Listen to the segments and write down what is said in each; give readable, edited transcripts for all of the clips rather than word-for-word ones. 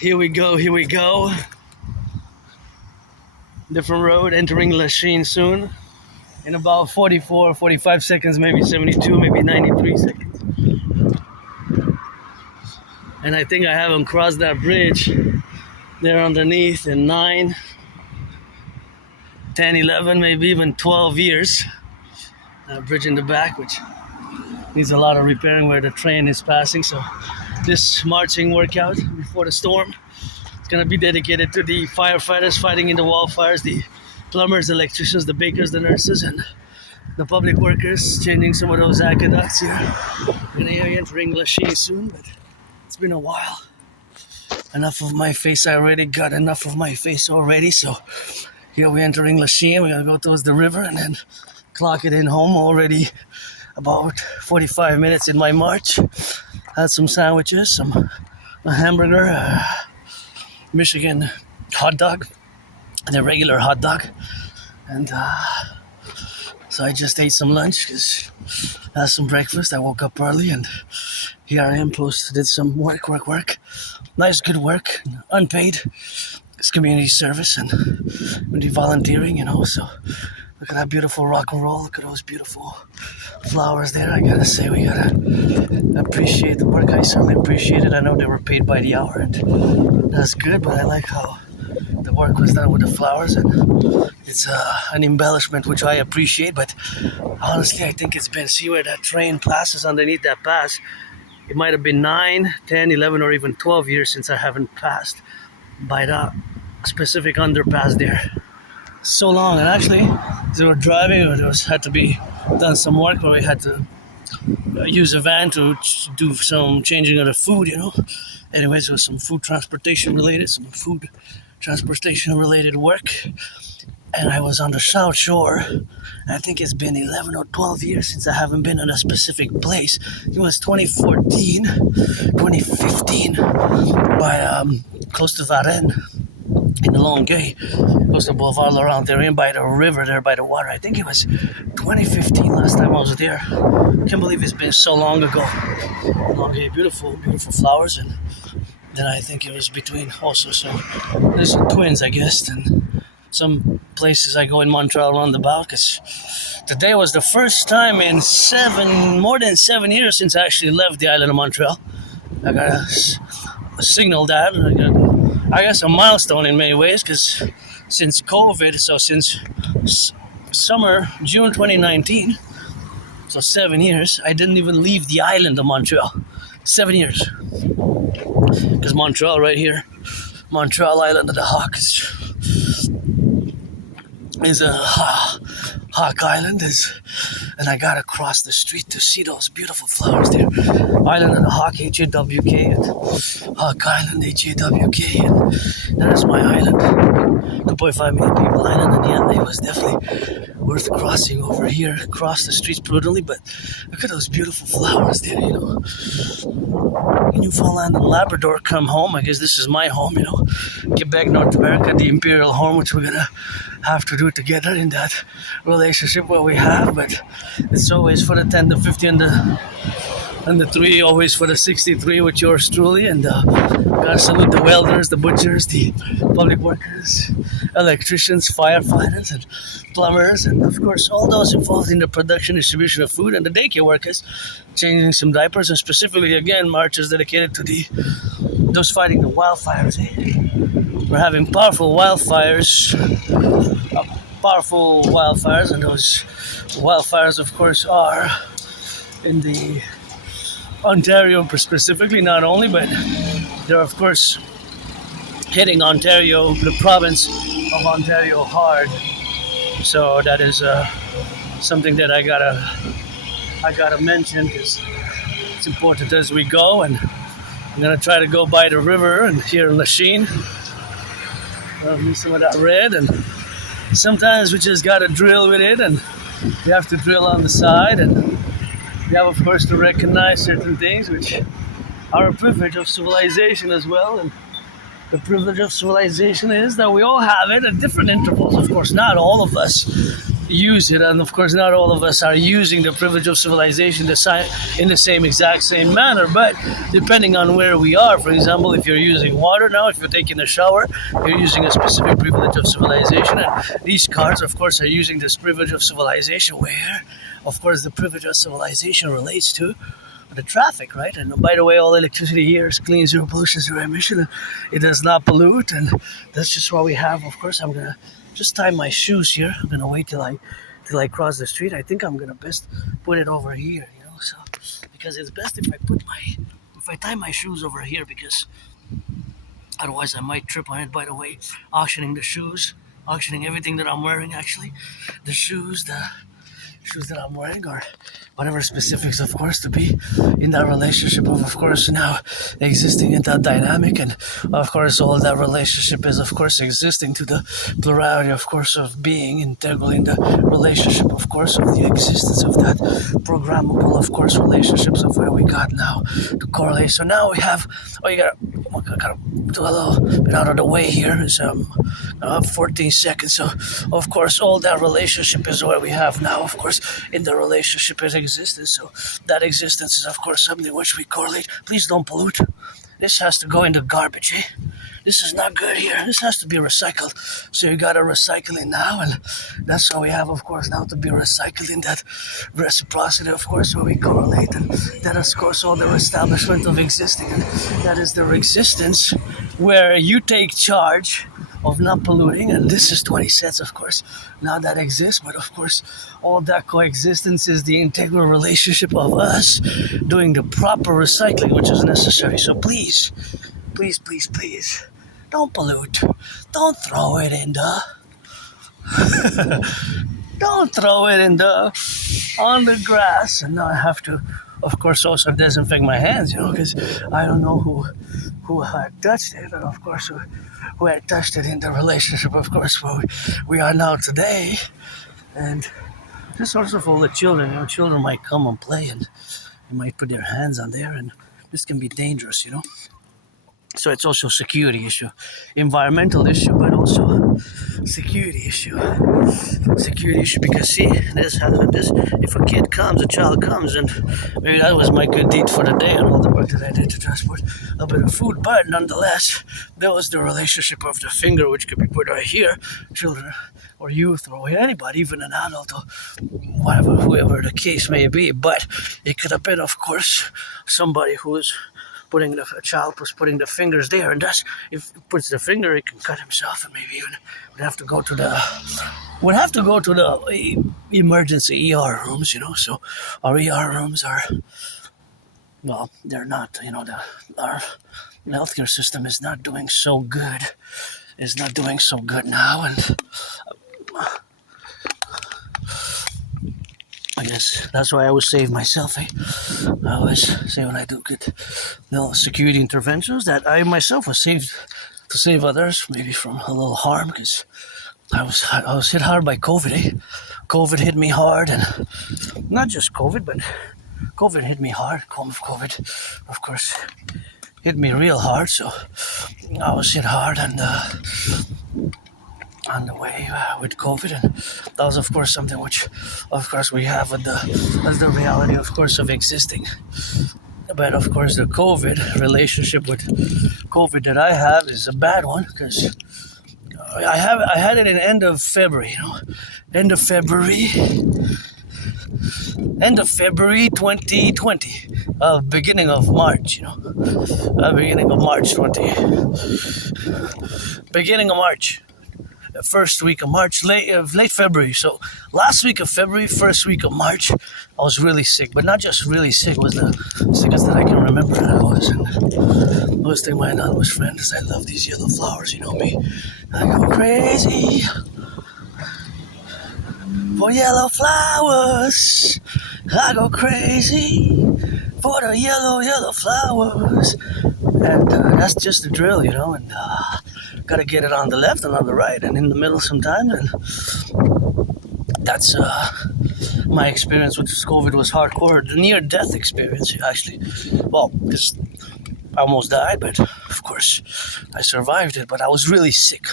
Here we go. Different road, entering Lachine soon. In about 44, 45 seconds, maybe 72, maybe 93 seconds. And I think I haven't crossed that bridge there underneath in 9, 10, 11, maybe even 12 years. That bridge in the back, which needs a lot of repairing where the train is passing. So this marching workout before the storm is going to be dedicated to the firefighters fighting in the wildfires, the plumbers, the electricians, the bakers, the nurses, and the public workers, changing some of those aqueducts here. We're going to be entering Lachine soon, but it's been a while. Enough of my face. I already got enough of my face already. So here we're entering Lachine. We're going to go towards the river and then clock it in home. Already about 45 minutes in my march. Had some sandwiches, a hamburger, Michigan hot dog, and a regular hot dog. And so I just ate some lunch because I had some breakfast. I woke up early and here I am, did some work. Nice, good work, unpaid. It's community service and we do volunteering, so look at that beautiful rock and roll. Look at those beautiful flowers there. I gotta say, we gotta appreciate the work. I certainly appreciate it. I know they were paid by the hour and that's good, but I like how the work was done with the flowers and it's an embellishment which I appreciate. But honestly, I think it's been, see where that train passes underneath that pass, it might have been 9, 10, 11 or even 12 years since I haven't passed by that specific underpass there. So long. And actually, as we were driving, had to be done some work where we had to use a van to do some changing of the food, Anyways, it was some food transportation related work. And I was on the South Shore. I think it's been 11 or 12 years since I haven't been in a specific place. It was 2014, 2015 by close to Varennes in the Longueuil, close to Boulevard Laurent there, in by the river there by the water. I think it was 2015 last time I was there. Can't believe it's been so long ago. Longueuil, beautiful flowers, and then I think it was between also there's some twins, I guess, and some places I go in Montreal roundabout, because today was the first time in more than 7 years since I actually left the island of Montreal. I got a signal that, I guess a milestone in many ways, because since COVID, so since summer, June 2019, so 7 years, I didn't even leave the island of Montreal. 7 years. Because Montreal right here, Montreal Island of the Hawk is a Hawk Island, and I gotta cross the street to see those beautiful flowers there. Island of the Hawk, H-A-W-K, and Hawk Island, H-A-W-K, and that is my island. 2.5 million people island, and yeah, it was definitely worth crossing over here, cross the streets brutally, but look at those beautiful flowers there, Newfoundland and Labrador come home. I guess this is my home, Quebec, North America, the imperial home, which we're gonna have to do together in that relationship where we have, but it's always for the 10, the 50, and the 3, always for the 63 with yours truly. And gotta salute the welders, the butchers, the public workers, electricians, firefighters, and plumbers, and of course all those involved in the production, distribution of food, and the daycare workers changing some diapers, and specifically again marches dedicated to those fighting the wildfires. We're having powerful wildfires, and those wildfires, of course, are in the Ontario specifically, not only, but they're, of course, hitting Ontario, the province of Ontario, hard. So that is something that I gotta mention, because it's important as we go. And I'm gonna try to go by the river and here in Lachine. Some of that red, and sometimes we just gotta drill with it, and we have to drill on the side, and we have, of course, to recognize certain things which are a privilege of civilization as well. And the privilege of civilization is that we all have it at different intervals. Of course, not all of us use it, and of course not all of us are using the privilege of civilization in the same manner, but depending on where we are. For example, if you're using water now, if you're taking a shower, you're using a specific privilege of civilization, and these cars of course are using this privilege of civilization, where of course the privilege of civilization relates to the traffic, right? And by the way, all electricity here is clean, zero pollution, zero emission, and it does not pollute, and that's just what we have. Of course, I'm gonna just tie my shoes here. I'm gonna wait till I cross the street. I think I'm gonna best put it over here, so because it's best if I tie my shoes over here, because otherwise I might trip on it. By the way, auctioning everything that I'm wearing, actually, the shoes that I'm wearing, or whatever specifics, of course, to be in that relationship of course, now existing in that dynamic. And of course, all that relationship is, of course, existing to the plurality, of course, of being integral in the relationship, of course, of the existence of that programmable, of course, relationships of where we got now to correlate. So now we have, you gotta do a little bit out of the way here. It's 14 seconds. So of course, all that relationship is what we have now, of course, in the relationship is existence. So that existence is, of course, something which we correlate. Please don't pollute. This has to go in the garbage, This is not good here. This has to be recycled. So you gotta recycle it now, and that's what we have, of course, now to be recycled in that reciprocity, of course, where we correlate. And that is, of course, all the establishment of existing. And that is the existence where you take charge of not polluting, and this is 20 cents, of course, now that exists. But of course, all that coexistence is the integral relationship of us doing the proper recycling, which is necessary. So please, don't pollute. Don't throw it in the don't throw it on the grass. And now I have to, of course, also disinfect my hands, because I don't know who had touched it, and of course who had touched it in the relationship, of course, where we are now today. And just also for the children, children might come and play, and they might put their hands on there, and this can be dangerous, So it's also a security issue, environmental issue, but also security issue. Security issue, because see, if a child comes, and maybe that was my good deed for the day and all the work that I did to transport a bit of food, but nonetheless, there was the relationship of the finger, which could be put right here, children or youth or anybody, even an adult or whatever, whoever the case may be, but it could have been, of course, somebody who is a child was putting the fingers there, and thus, if he puts the finger, he can cut himself, and maybe even would have to go to the emergency ER rooms, So our ER rooms are, well, they're not, our healthcare system is not doing so good. It's not doing so good now, and I guess that's why I always save myself. I always say when I do good security interventions that I myself was saved to save others, maybe from a little harm, because I was hit hard by COVID. COVID hit me hard, and not just COVID, but COVID hit me hard. COVID, of course, hit me real hard. So I was hit hard, and on the way with COVID, and that was, of course, something which, of course, we have as the reality, of course, of existing. But of course, the COVID relationship with COVID that I have is a bad one, because I had it in end of February, end of February 2020, beginning of March, beginning of March. First week of March, late February. So last week of February, first week of March, I was really sick, but not just really sick. It was the sickest that I can remember that I was. And I was telling my anonymous friends, I love these yellow flowers, you know me. I go crazy for yellow flowers. I go crazy for the yellow flowers. And that's just the drill, and gotta get it on the left and on the right and in the middle sometimes. And that's my experience with COVID was hardcore. The near-death experience, actually. Well, because I almost died, but of course I survived it. But I was really sick.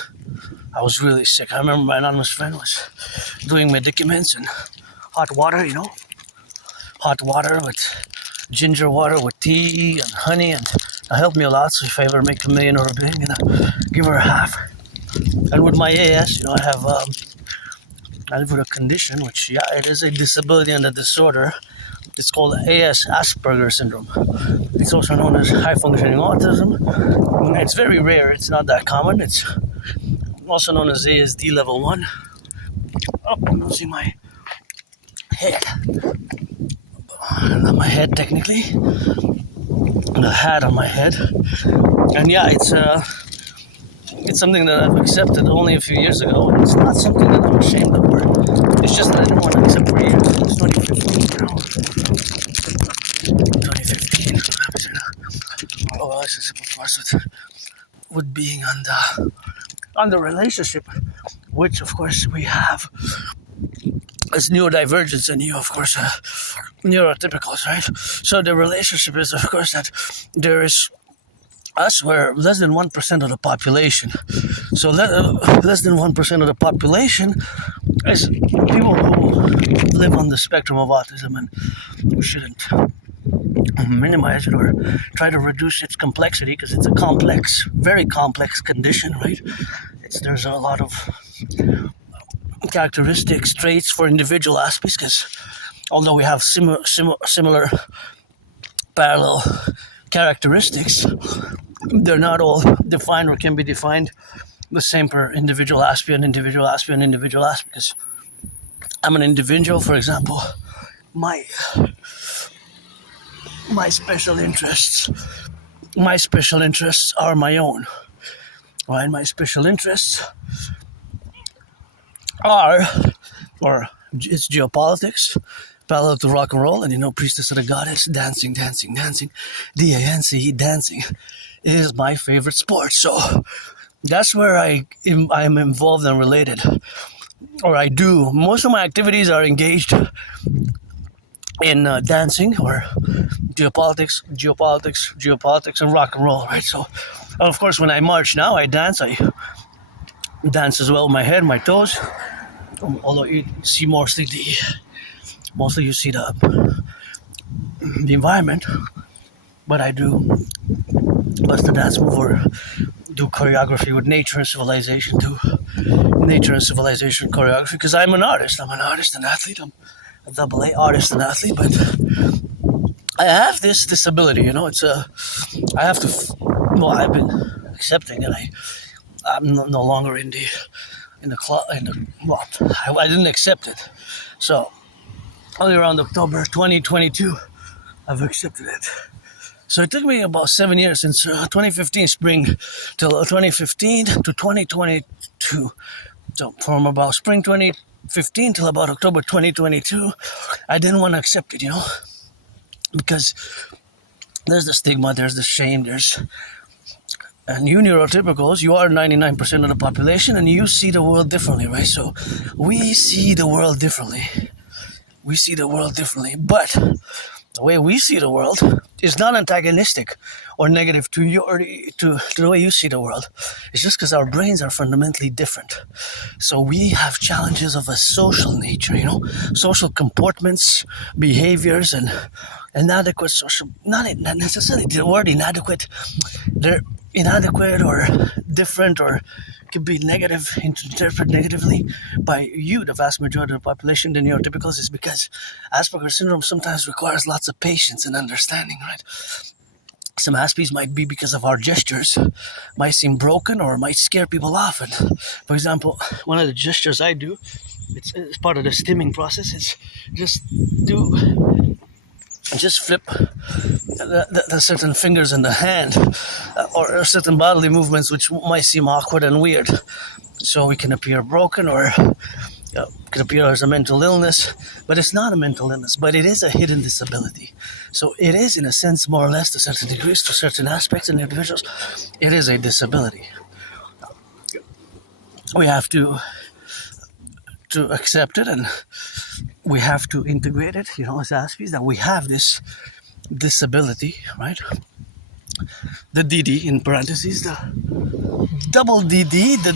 I was really sick. I remember my anonymous friend was doing medicaments and hot water, hot water with ginger water with tea and honey, and that helped me a lot. So if I ever make $1 million or a bit, I'm gonna give her half. And with my AS, I live with a condition, which it is a disability and a disorder. It's called Asperger syndrome. It's also known as high functioning autism. It's very rare. It's not that common. It's also known as ASD level 1. Oh, I'm losing my head. Not my head, technically. The hat on my head. And it's something that I've accepted only a few years ago. And it's not something that I'm ashamed of. It's just that I didn't want to accept for years. It's 2015, 2015. Our relationship, of course, with being on the relationship, which, of course, we have as neurodivergence and you, of course, neurotypicals, right? So the relationship is, of course, that there is us, we're less than 1% of the population. So less than 1% of the population is people who live on the spectrum of autism, and we shouldn't minimize it or try to reduce its complexity, because it's a complex, very complex condition, right? There's a lot of characteristics, traits for individual Aspies, because although we have similar parallel characteristics, they're not all defined or can be defined the same per individual Aspie and individual Aspie and individual Aspie. Because I'm an individual, for example, my special interests are my own. Right? My special interests it's geopolitics, parallel to rock and roll, and priestess of the goddess, dancing, D-A-N-C-E, dancing is my favorite sport. So that's where I'm involved and related, or I do. Most of my activities are engaged in dancing or geopolitics, and rock and roll, right? So, of course, when I march now, I dance as well with my head, my toes. Although you see mostly you see the environment, but I do bust the dance move or do choreography with nature and civilization, choreography, because I'm an artist and athlete. I'm a double-A artist and athlete, but I have this disability, I've been accepting it. I'm no longer in the club. I didn't accept it. So only around October 2022, I've accepted it. So it took me about 7 years since 2015 spring till 2015 to 2022. So from about spring 2015 till about October 2022, I didn't want to accept it, because there's the stigma, there's the shame, and you neurotypicals, you are 99% of the population, and you see the world differently, right? So we see the world differently. But the way we see the world is not antagonistic or negative to you or to the way you see the world. It's just because our brains are fundamentally different. So we have challenges of a social nature, social comportments, behaviors, and inadequate social, not necessarily the word inadequate, they're inadequate or different or could be negative, interpreted negatively by you, the vast majority of the population, the neurotypicals, is because Asperger syndrome sometimes requires lots of patience and understanding, right? Some Aspies might be because of our gestures, might seem broken or might scare people off. And for example, one of the gestures I do, it's part of the stimming process, is just flip the certain fingers in the hand or certain bodily movements which might seem awkward and weird. So we can appear broken or could appear as a mental illness, but it's not a mental illness, but it is a hidden disability. So it is, in a sense, more or less, to certain degrees, to certain aspects in individuals, it is a disability. We have to accept it, and we have to integrate it, as Aspies, that we have this disability, right? the dedie in parentheses, the double DD, the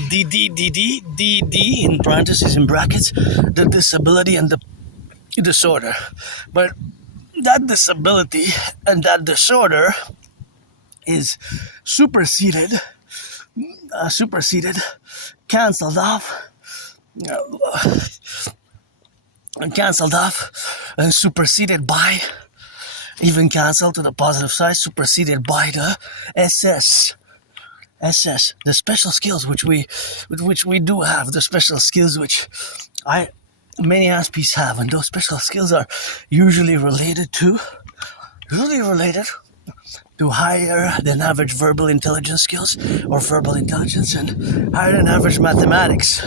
DD in parentheses in brackets, the disability and the disorder. But that disability and that disorder is superseded, cancelled off, and superseded by, even cancelled to the positive side, superseded by the SS, the special skills which we do have, the special skills which many Aspies have, and those special skills are usually related to higher than average verbal intelligence skills or verbal intelligence, and higher than average mathematics.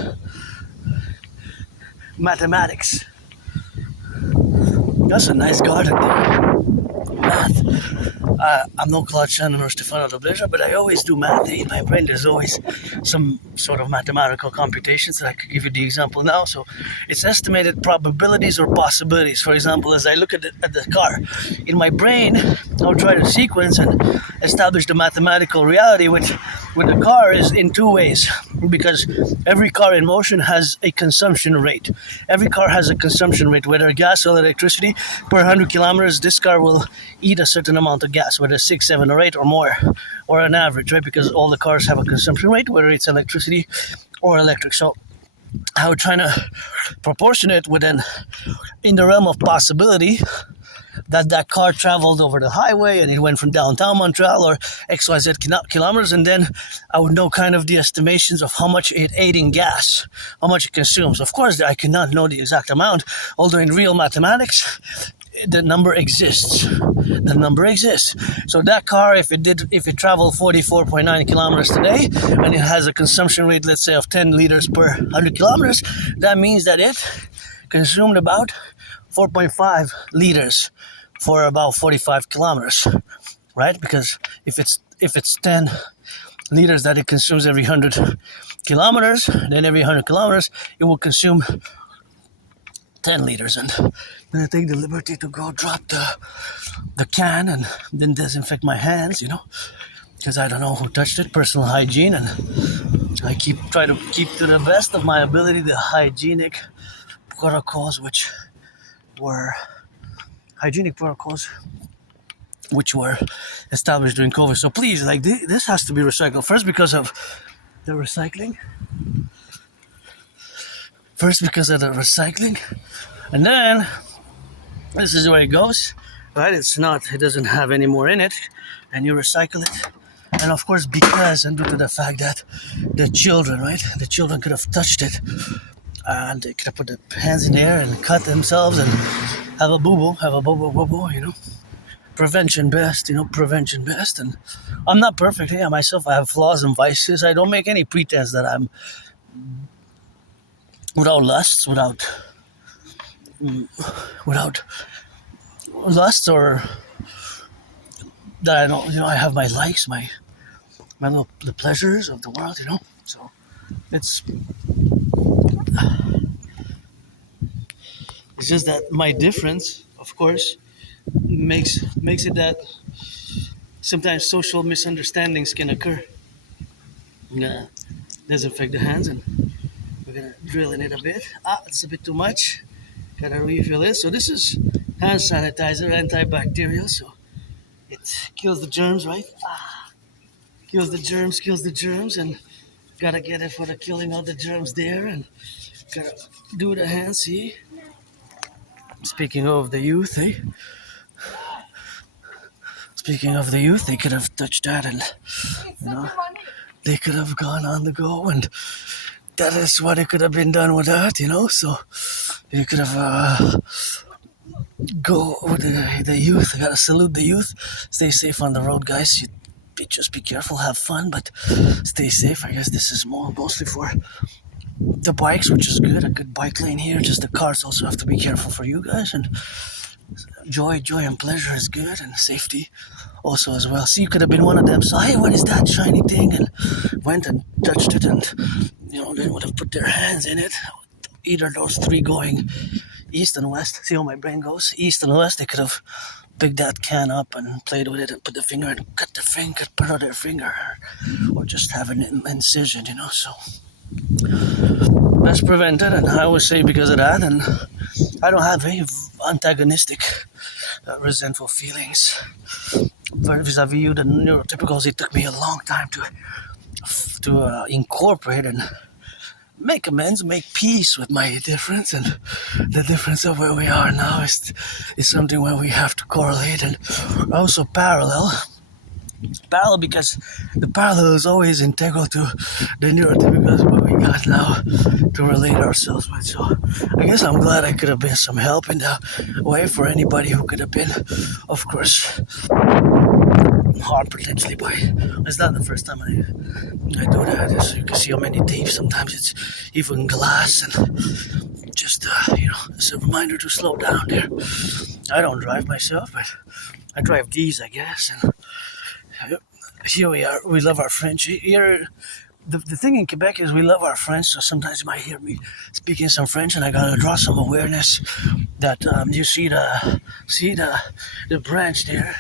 That's a nice garden there. Math. I'm no Claude Shannon or Stefano Dobleja, but I always do math. In my brain, there's always some sort of mathematical computations that I could give you the example now. So it's estimated probabilities or possibilities. For example, as I look at the car, in my brain, I'll try to sequence and establish the mathematical reality with the car is in two ways. Because every car in motion has a consumption rate. Every car has a consumption rate, whether gas or electricity. Per 100 kilometers, this car will eat a certain amount of gas, whether 6, 7, or 8 or more, or an average, right? Because all the cars have a consumption rate, whether it's electricity or electric. So I would try to proportion it within, in the realm of possibility, that car traveled over the highway and it went from downtown Montreal or XYZ kilometers, and then I would know kind of the estimations of how much it ate in gas, how much it consumes. Of course, I cannot know the exact amount, although in real mathematics, the number exists. So that car, if it traveled 44.9 kilometers today, and it has a consumption rate, let's say, of 10 liters per 100 kilometers, that means that it consumed about 4.5 liters for about 45 kilometers, right? Because if it's 10 liters that it consumes every 100 kilometers, then every 100 kilometers it will consume 10 liters. And then I take the liberty to go drop the can and then disinfect my hands, because I don't know who touched it, personal hygiene, and I try to keep to the best of my ability the hygienic protocols which were established during COVID. So please, this has to be recycled. First, because of the recycling. And then, this is where it goes, right? It doesn't have any more in it, and you recycle it. And of course, because and due to the fact that the children could have touched it, and they could have put their hands in the air and cut themselves and have a boo-boo, Prevention best. And I'm not perfect. Yeah, myself, I have flaws and vices. I don't make any pretense that I'm without lusts, or that I don't, I have my likes, my little the pleasures of the world, So it's just that my difference, of course, makes it that sometimes social misunderstandings can occur. Disinfect the hands, and we're gonna drill in it a bit. It's a bit too much. Gotta refill it. So this is hand sanitizer, antibacterial, so it kills the germs, right? Kills the germs, and gotta get it for the killing of the germs there, and gotta do the hands, see? Speaking of the youth, they could have touched that, and they could have gone on the go, and that is what it could have been done with that, So you could have go with the youth. I gotta salute the youth. Stay safe on the road, guys. Just be careful, have fun, but stay safe. I guess this is mostly for the bikes, which is good. A good bike lane here. Just the cars also have to be careful for you guys, and joy and pleasure is good, and safety also as well. See, you could have been one of them. So, hey, what is that shiny thing? And went and touched it, and they would have put their hands in it. Either those three going east and west. See how my brain goes? East and west. They could have pick that can up and played with it and put the finger and cut the finger, put out their finger, or just have an incision, so best prevented. And I always say because of that, and I don't have any antagonistic, resentful feelings vis-a-vis you, the neurotypicals. It took me a long time to incorporate and make amends, make peace with my difference, and the difference of where we are now is something where we have to correlate and also parallel because the parallel is always integral to the neurotypicals what we got now to relate ourselves with. So I guess I'm glad I could have been some help in that way for anybody who could have been, of course, harmed potentially by. It's not the first time I do that. So you can see how many tapes. Sometimes it's even glass, and just it's a reminder to slow down there. I don't drive myself, but I drive these, I guess. And here we are. We love our French. Here, the thing in Quebec is we love our French. So sometimes you might hear me speaking some French, and I gotta draw some awareness that you see the branch there.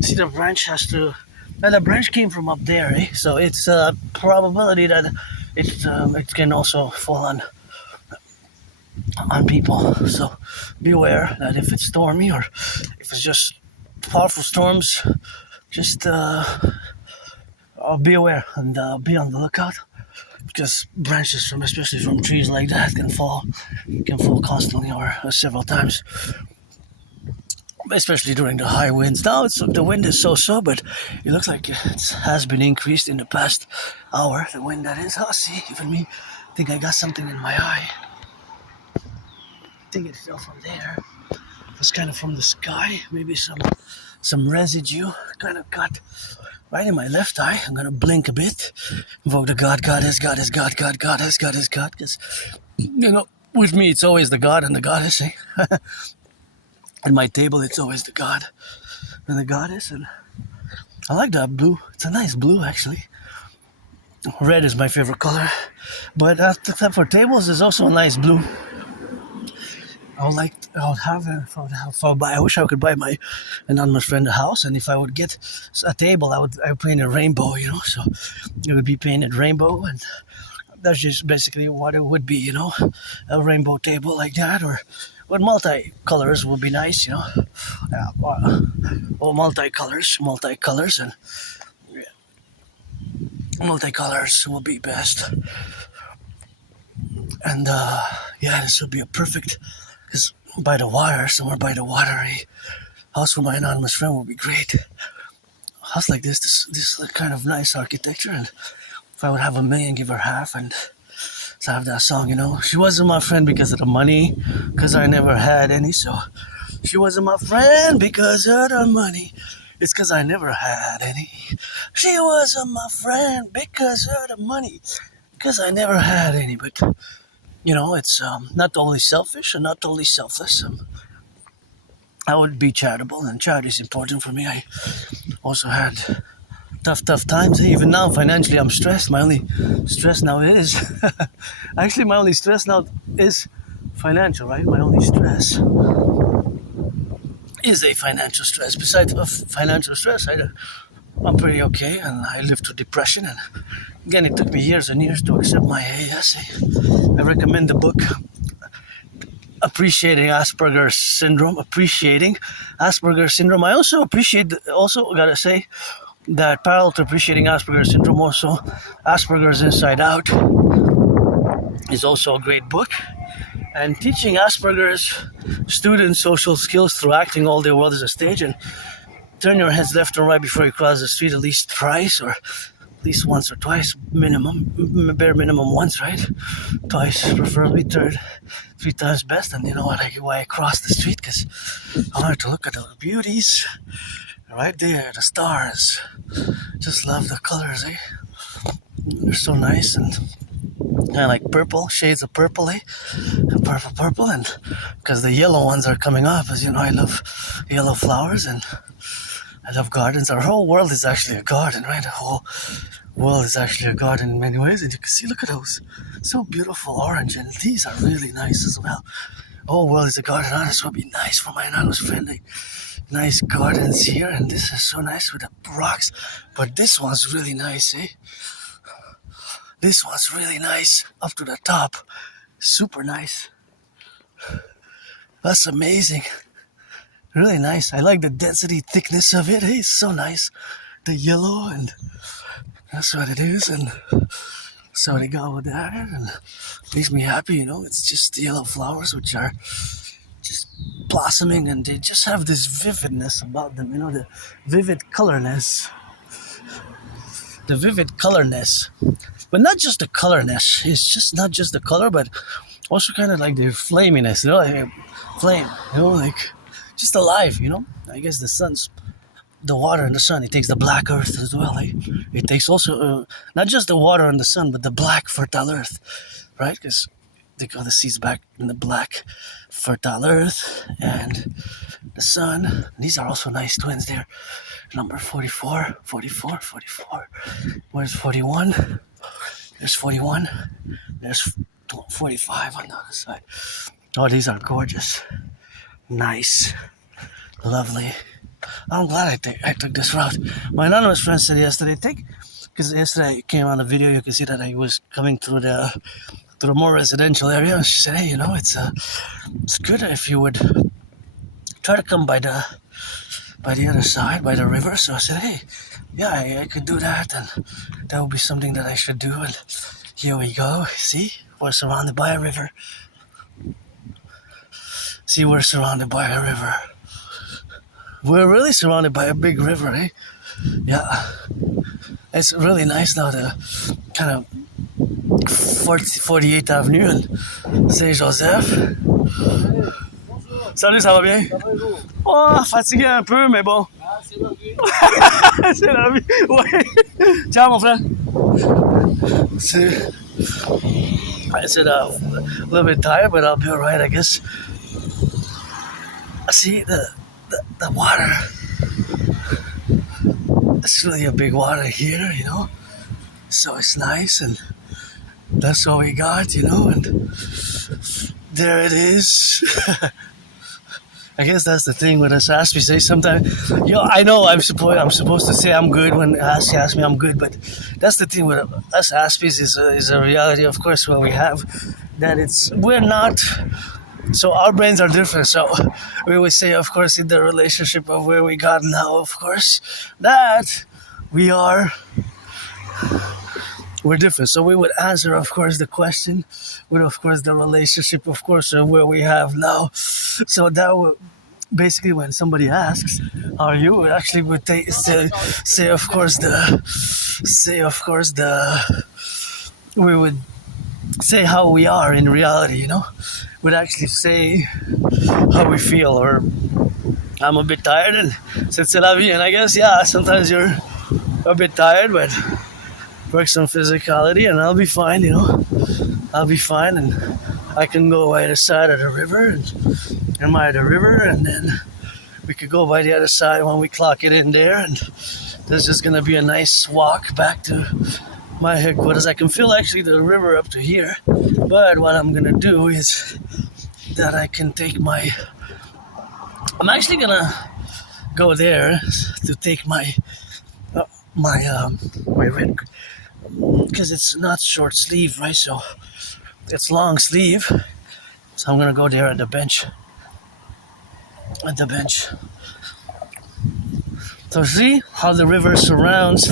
See, the branch has to. Well, the branch came from up there, eh? So it's a probability that it can also fall on people. So beware that if it's stormy or if it's just powerful storms, just be aware and be on the lookout, because branches especially from trees like that can fall constantly or several times, especially during the high winds. Now the wind is so, but it looks like it has been increased in the past hour. The wind that is. See, even me think I got something in my eye. I think it fell from there. It's kind of from the sky. Maybe some residue kind of got right in my left eye. I'm gonna blink a bit. Invoke the goddess, goddess, goddess, because with me it's always the god and the goddess. Eh? At my table, it's always the god and the goddess, and I like that blue. It's a nice blue, actually. Red is my favorite color, but except for tables, there's also a nice blue. I wish I could buy my anonymous friend a house, and if I would get a table, I would paint a rainbow, so it would be painted rainbow, and that's just basically what it would be, a rainbow table like that, or but multi-colors would be nice, or multi-colors, and multi-colors will be best. And this would be a perfect, because by the water, somewhere by the water, a house for my anonymous friend would be great. A house like this kind of nice architecture, and if I would have $1 million, give her half, and so I have that song, she wasn't my friend because of the money, because I never had any. So she wasn't my friend because of the money, it's because I never had any. She wasn't my friend because of the money, because I never had any. But it's not totally selfish and not totally selfless. I would be charitable, and charity is important for me. I also had tough times. Even now, financially, I'm stressed. My only stress now is my only stress now is financial, right? My only stress is a financial stress. Besides financial stress, I'm pretty okay, and I lived through depression, and again, it took me years and years to accept my AS. I recommend the book Appreciating Asperger's Syndrome. I also gotta say that parallel to Appreciating Asperger's Syndrome, also Asperger's Inside Out is also a great book. And teaching Asperger's students social skills through acting all their world as a stage, and turn your heads left and right before you cross the street at least thrice, or at least once or twice minimum, bare minimum once, right? Twice, preferably third, 3 times best. And you know what? Why I crossed the street? Because I wanted to look at the beauties right there, the stars. Just love the colors, eh? They're so nice, and kind of like purple, shades of purple, eh? Purple, and because the yellow ones are coming up, as you know, I love yellow flowers, and I love gardens. Our whole world is actually a garden, right? The whole world is actually a garden in many ways, and you can see, look at those, so beautiful orange, and these are really nice as well. Oh, well, it's a garden. This would be nice for my anonymous friend. Like, nice gardens here, and this is so nice with the rocks. But this one's really nice, eh? This one's really nice up to the top. Super nice. That's amazing. Really nice. I like the density, thickness of it. Hey, it's so nice. The yellow, and that's what it is. And so they go with that, and makes me happy, you know. It's just the yellow flowers, which are just blossoming, and they just have this vividness about them, you know, the vivid colorness. The vivid colorness. But not just the colorness. It's just not just the color, but also kind of like the flaminess, you know, like flame, you know, like just alive, you know. I guess the water and the sun, it takes the black earth as well. Like, it takes also not just the water and the sun, but the black fertile earth, right? Because they got the seeds back in the black fertile earth and the sun. These are also nice twins there. Number 44, 44, 44. Where's 41? There's 41. There's 45 on the other side. Oh, these are gorgeous. Nice. Lovely. I'm glad I took this route. My anonymous friend said yesterday, because yesterday I came on the video, you can see that I was coming through the more residential area. And she said, hey, you know, it's good if you would try to come by the other side, by the river. So I said, hey, yeah, I could do that, and that would be something that I should do. And here we go. See, we're surrounded by a river. See, we're surrounded by a river. We're really surrounded by a big river, eh? Yeah. It's really nice now to kind of 48th Avenue and Saint-Joseph. Salut, ça va bien? Oh, fatigué un peu, mais bon. Ah, c'est la vie. C'est la vie, ouais. Ciao, mon frère. I said a little bit tired, but I'll be alright, I guess. See, the water. It's really a big water here, you know. So it's nice, and that's all we got, you know, and there it is. I guess that's the thing with us Aspie. Say sometimes, you know, I know I'm supposed to say I'm good when Aspie asks me I'm good, but that's the thing with us Aspies is a reality, of course, when we have that we're not. So our brains are different. So we would say, of course, in the relationship of where we got now, of course, that we're different. So we would answer, of course, the question with, of course, the relationship, of course, of where we have now. So that would basically, when somebody asks, "How are you?" it actually would say, of course, we would say how we are in reality, you know. Would actually say how we feel, or I'm a bit tired, and c'est la vie. And I guess, yeah, sometimes you're a bit tired, but work some physicality, and I'll be fine, you know. I'll be fine, and I can go by the side of the river, and by the river, and then we could go by the other side when we clock it in there, and there's just gonna be a nice walk back to my headquarters. I can feel actually the river up to here, but what I'm gonna do is that I can take I'm actually gonna go there to take my red, because it's not short sleeve, right? So it's long sleeve. So I'm gonna go there at the bench. So see how the river surrounds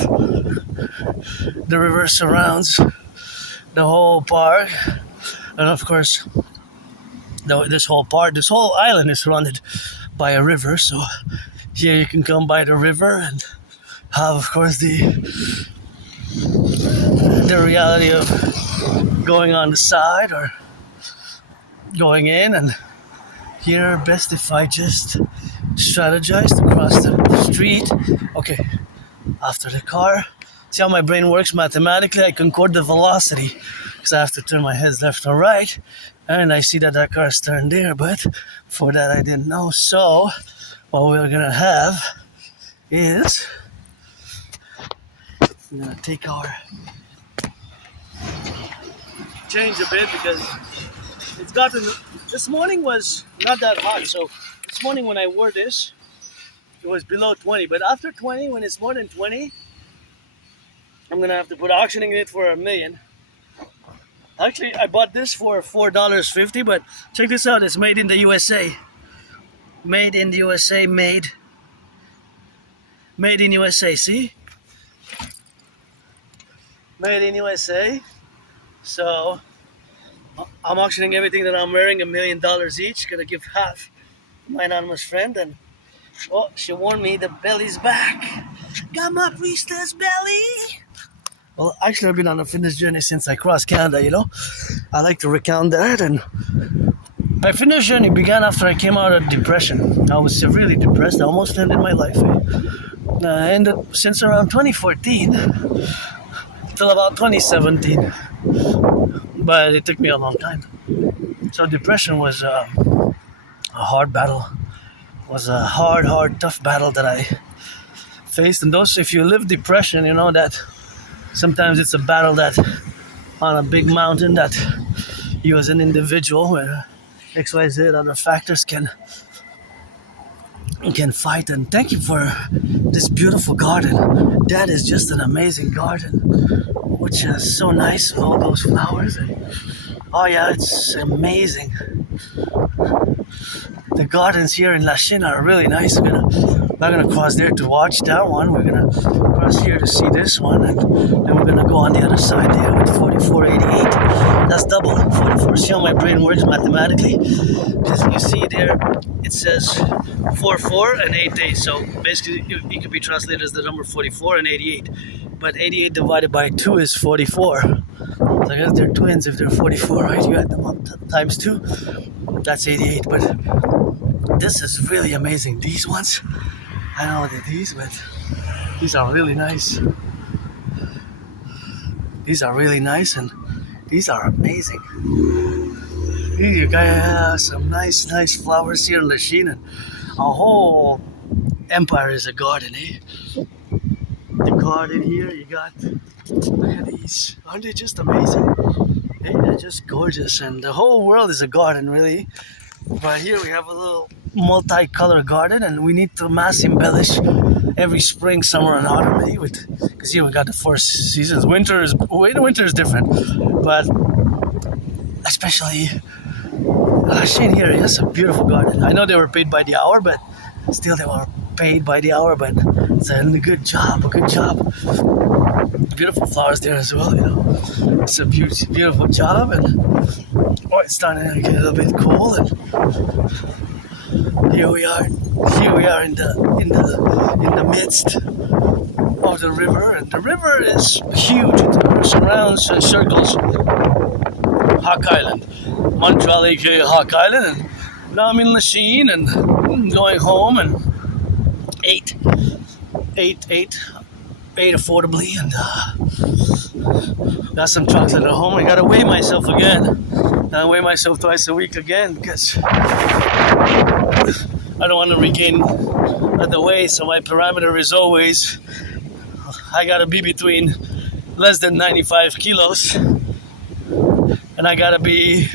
the whole park, and of course this whole island is surrounded by a river. So here you can come by the river and have, of course, the reality of going on the side or going in. And here, best if I just strategize to cross the street. Okay, after the car. See how my brain works mathematically? I concord the velocity because I have to turn my head left or right, and I see that car is turned there, but for that I didn't know. So what we're gonna have is we're gonna take our change a bit because it's gotten This morning was not that hot, so this morning when I wore this, it was below 20. But after 20, when it's more than 20, I'm gonna have to put auctioning it for $1 million. Actually, I bought this for $4.50, but check this out. It's made in the USA. Made in the USA. Made in USA. See? Made in USA. So I'm auctioning everything that I'm wearing $1 million each. Gonna give half to my anonymous friend, and oh, she warned me the belly's back. Got my priestess belly. Well, actually, I've been on a fitness journey since I crossed Canada, you know. I like to recount that. And my fitness journey began after I came out of depression. I was severely depressed. I almost ended my life. I ended since around 2014 till about 2017. But it took me a long time. So depression was a hard battle. It was a hard, tough battle that I faced. And those, if you live depression, you know that sometimes it's a battle that on a big mountain that you as an individual where XYZ other factors can fight. And thank you for this beautiful garden. That is just an amazing garden, which is so nice with all those flowers. And oh yeah, it's amazing. The gardens here in Lachine are really nice. We're not gonna cross there to watch that one. We're gonna cross here to see this one, and then we're gonna go on the other side there with 4488. That's double 44. See how my brain works mathematically? Because you see there, it says 44 and 88. So basically, it could be translated as the number 44 and 88. But 88 divided by 2 is 44. So I guess they're twins if they're 44, right? You add them up times 2. That's 88. But this is really amazing. These ones, I don't know what they're these, but these are really nice. These are really nice, and these are amazing. Here you got some nice flowers here in Lachine, and a whole empire is a garden, eh? The garden here, you got, look at these. Aren't they just amazing? Hey, they're just gorgeous, and the whole world is a garden, really. But here we have a little multicolored garden, and we need to mass embellish every spring, summer, and autumn, eh? Because here we got the 4 seasons. Winter is different, but especially Lachine here is a beautiful garden. I know they were paid by the hour, but still they were paid by the hour, but it's a good job. Beautiful flowers there as well, you know. It's a beautiful job, and oh, it's starting to get a little bit cool, and here we are in the midst of the river, and the river is huge. It surrounds and circles Hawk Island, Montreal, aka Hawk Island, and now I'm in Lachine and going home and ate affordably, and got some chocolate at home. I gotta weigh myself again. I weigh myself twice a week again because I don't want to regain the weight, so my parameter is always I gotta be between less than 95 kilos, and I gotta be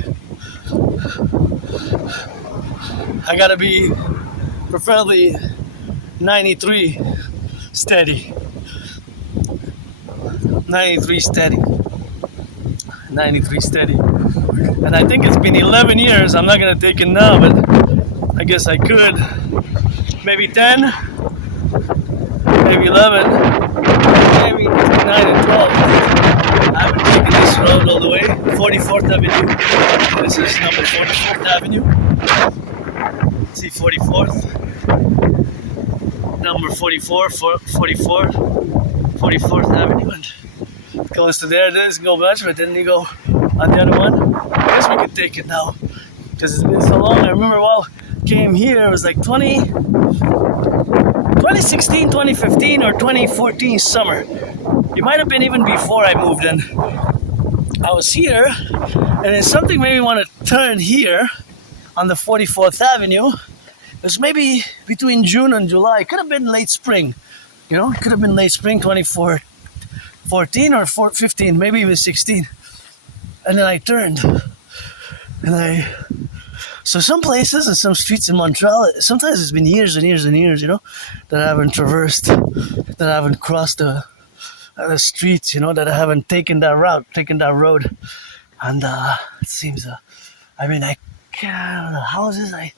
preferably 93 steady. 93 steady. And I think it's been 11 years. I'm not gonna take it now, but I guess I could. Maybe 10, maybe 11, maybe 9 and 12. I haven't taken this road all the way. 44th Avenue. This is number 44th Avenue. See 44th. Number 44th Avenue. And goes to there, doesn't go much, but then you go on the other one. I guess we could take it now because it's been so long. I remember while I came here, it was like 2016, 2015, or 2014 summer. It might have been even before I moved in. I was here, and then something made me want to turn here on the 44th Avenue. It was maybe between June and July. It could have been late spring. You know, it could have been late spring 2014 or 15, maybe even 16. And then I turned, and I So some places and some streets in Montreal, sometimes it's been years and years and years, that I haven't traversed, that I haven't crossed the streets, that I haven't taken that road. And it seems, I can't, houses, I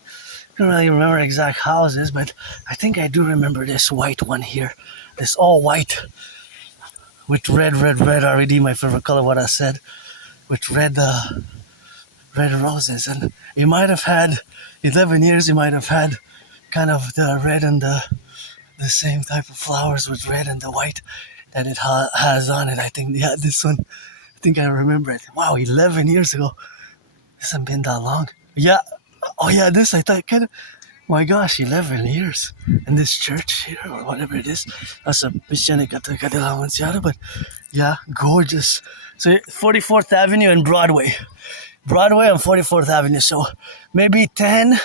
don't really remember exact houses, but I think I do remember this white one here. This all white with red already, my favorite color, what I said, with red roses. And you might have had 11 years, you might have had kind of the red and the same type of flowers with red and the white that it has on it. I think, yeah, this one, I think I remember it. Wow, 11 years ago. This hasn't been that long. Yeah. Oh yeah, this I thought kind of, my gosh, 11 years in this church here or whatever it is. That's a but yeah, gorgeous. So 44th Avenue and Broadway on 44th Avenue. So maybe 10,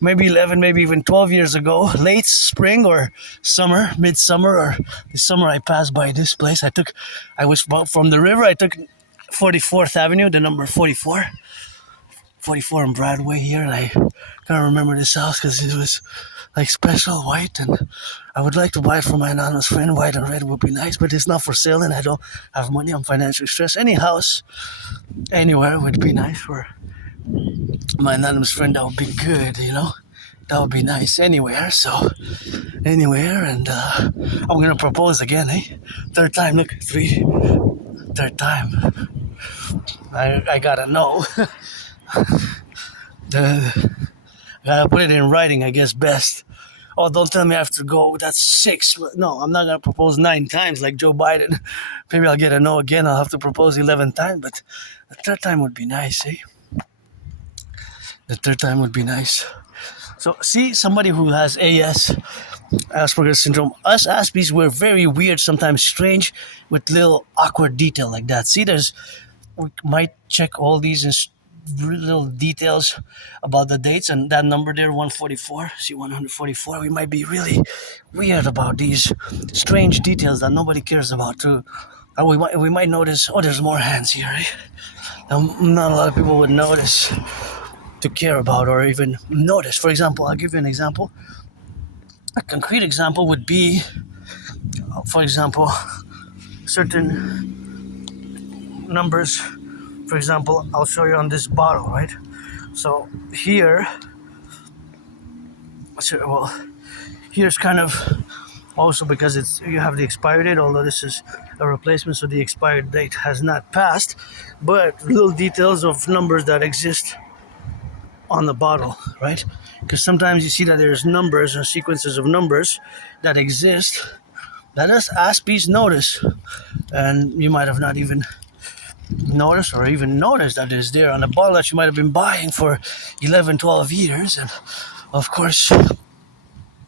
maybe 11, maybe even 12 years ago, late spring or summer, midsummer or the summer, I passed by this place. I was from the river, I took 44th Avenue, the number 44 on Broadway here, and I can't remember this house because it was like special white, and I would like to buy it for my anonymous friend. White and red would be nice, but it's not for sale and I don't have money. I'm financially stressed. Any house anywhere would be nice for my anonymous friend. That would be good, that would be nice anywhere. So anywhere, and I'm gonna propose again, third time. Look, third time. I gotta know. Gotta put it in writing, I guess, best. Oh, don't tell me I have to go, that's 6. No, I'm not gonna propose 9 times like Joe Biden. Maybe I'll get a no again. I'll have to propose 11 times, but the third time would be nice, The third time would be nice. So, see, somebody who has AS, Asperger's syndrome. Us Aspies, we're very weird, sometimes strange, with little awkward detail like that. See, we might check all these little details about the dates, and that number there, 144, see 144, we might be really weird about these strange details that nobody cares about too. We might notice, there's more hands here, not a lot of people would notice to care about or even notice. For example, I'll give you an example. A concrete example would be, for example, certain numbers. For example, I'll show you on this bottle, right? So here's kind of also because you have the expiry date, although this is a replacement, so the expiry date has not passed, but little details of numbers that exist on the bottle, right? Because sometimes you see that there's numbers or sequences of numbers that exist that us Aspies notice, and you might have not even notice or even notice that is there on a bottle that you might have been buying for 11, 12 years. And of course,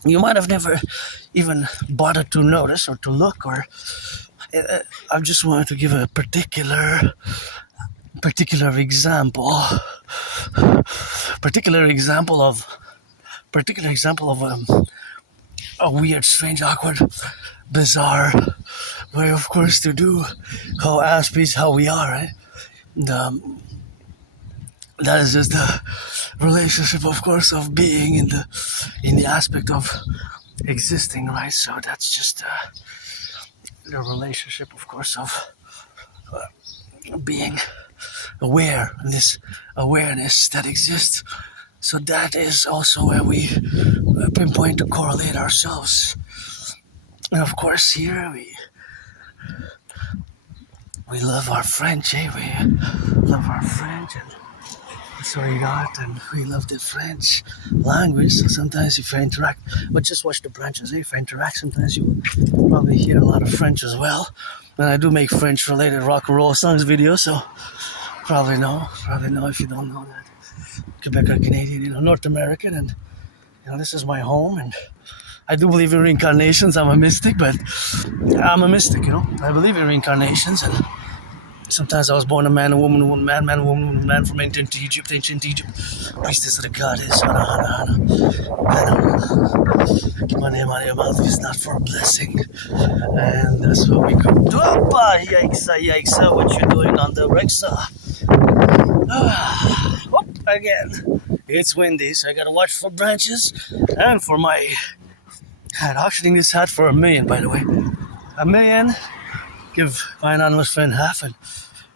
you might have never even bothered to notice or to look, or I just wanted to give a particular example of a weird, strange, awkward, bizarre way, of course, to do how Aspies, how we are, right? That is just the relationship, of course, of being in the aspect of existing, right? So that's just the relationship, of course, of being aware, and this awareness that exists. So that is also where we pinpoint to correlate ourselves. And of course, here we love our French, We love our French, and that's what we got, and we love the French language. So sometimes if I interact, but just watch the branches, If I interact, sometimes you will probably hear a lot of French as well. And I do make French-related rock and roll songs videos, so probably know if you don't know that. Quebec or Canadian, North American, and this is my home, and I do believe in reincarnations. I'm a mystic, but I believe in reincarnations, and sometimes I was born a man, a woman, man, woman, man from ancient Egypt, priestess of the goddess, keep my name out of your mouth, it's not for a blessing, and that's what we could do. Yikes, what you doing on the Rexa? Again, It's windy, so I gotta watch for branches and for my hat. Auctioning this hat for $1 million, by the way. $1 million. Give my anonymous friend half, and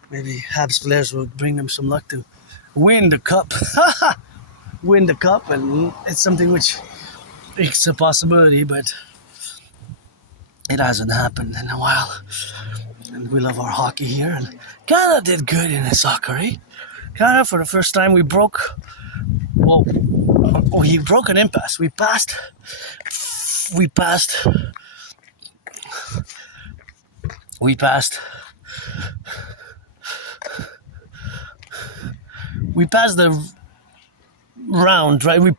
maybe Habs players will bring them some luck to win the cup. Win the cup, and it's something which it's a possibility, but it hasn't happened in a while. And we love our hockey here, and Canada did good in soccer, eh? Canada, for the first time, we broke an impasse. We passed the round, right? We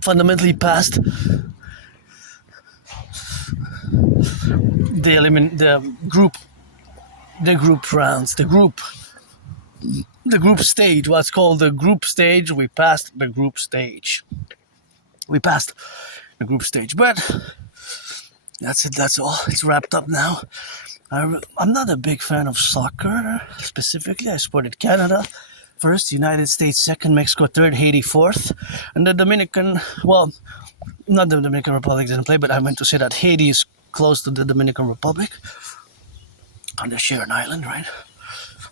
fundamentally passed the group rounds, the group stage, what's called the group stage. We passed the group stage. But that's it, that's all. It's wrapped up now. I'm not a big fan of soccer, specifically. I supported Canada first, United States second, Mexico third, Haiti fourth, and the Dominican, well, not the Dominican Republic didn't play, but I meant to say that Haiti is close to the Dominican Republic, on the Sharon Island, right?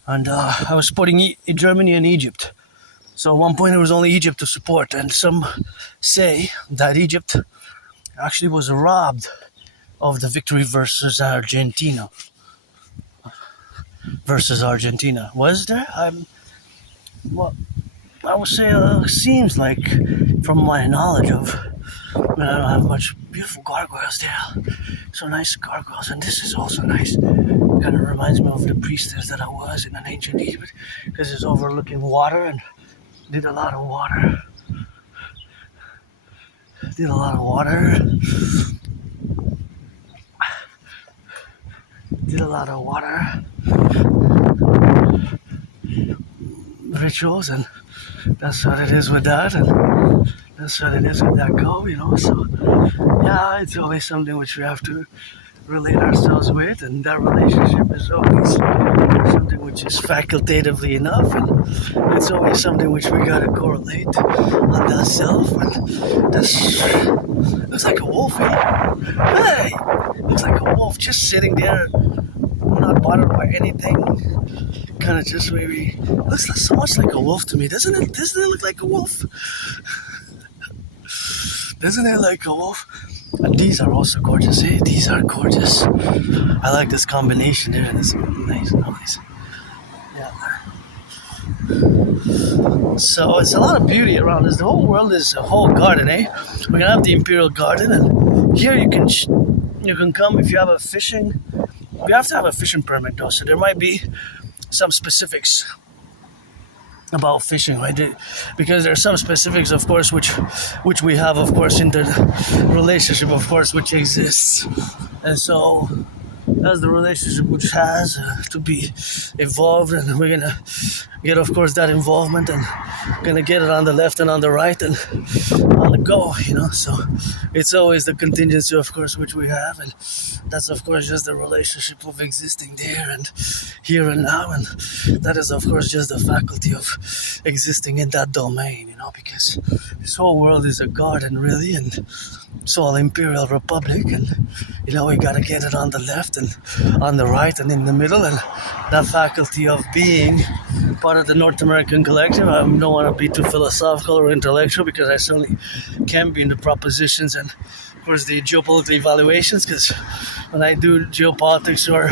And I was supporting Germany and Egypt. So at one point it was only Egypt to support, and some say that Egypt actually was robbed of the victory versus Argentina. Was there? I would say seems like, from my knowledge of, I don't have much beautiful gargoyles there. So nice gargoyles, and this is also nice. Kind of reminds me of the priestess that I was in an ancient Egypt, because it's overlooking water and did a lot of water. Rituals, and that's what it is with that, and that's what it is with that go, so yeah, it's always something which we have to relate ourselves with, and that relationship is always something which is facultatively enough, and it's always something which we gotta correlate on that self, and that's looks like a wolf, eh? Hey! Looks like a wolf just sitting there, not bothered by anything. Kind of just maybe looks like so much like a wolf to me, doesn't it? Doesn't it look like a wolf? Doesn't it like a wolf? And these are also gorgeous, eh? These are gorgeous. I like this combination there, and it's nice. Yeah. So it's a lot of beauty around us. The whole world is a whole garden, eh? We're gonna have the Imperial Garden, and here you can come if you have a fishing. You have to have a fishing permit though, so there might be some specifics about fishing, right? Because there are some specifics, of course, which we have, of course, in the relationship, of course, which exists, and so as the relationship which has to be evolved, and we're gonna get, of course, that involvement, and gonna get it on the left and on the right and on the go, so it's always the contingency, of course, which we have, and that's, of course, just the relationship of existing there and here and now, and that is, of course, just the faculty of existing in that domain, because this whole world is a garden, really, and it's all Imperial Republic, and we gotta get it on the left and on the right and in the middle, and that faculty of being part of the North American collective. I don't want to be too philosophical or intellectual, because I certainly can be in the propositions and, of course, the geopolitical evaluations, because when I do geopolitics or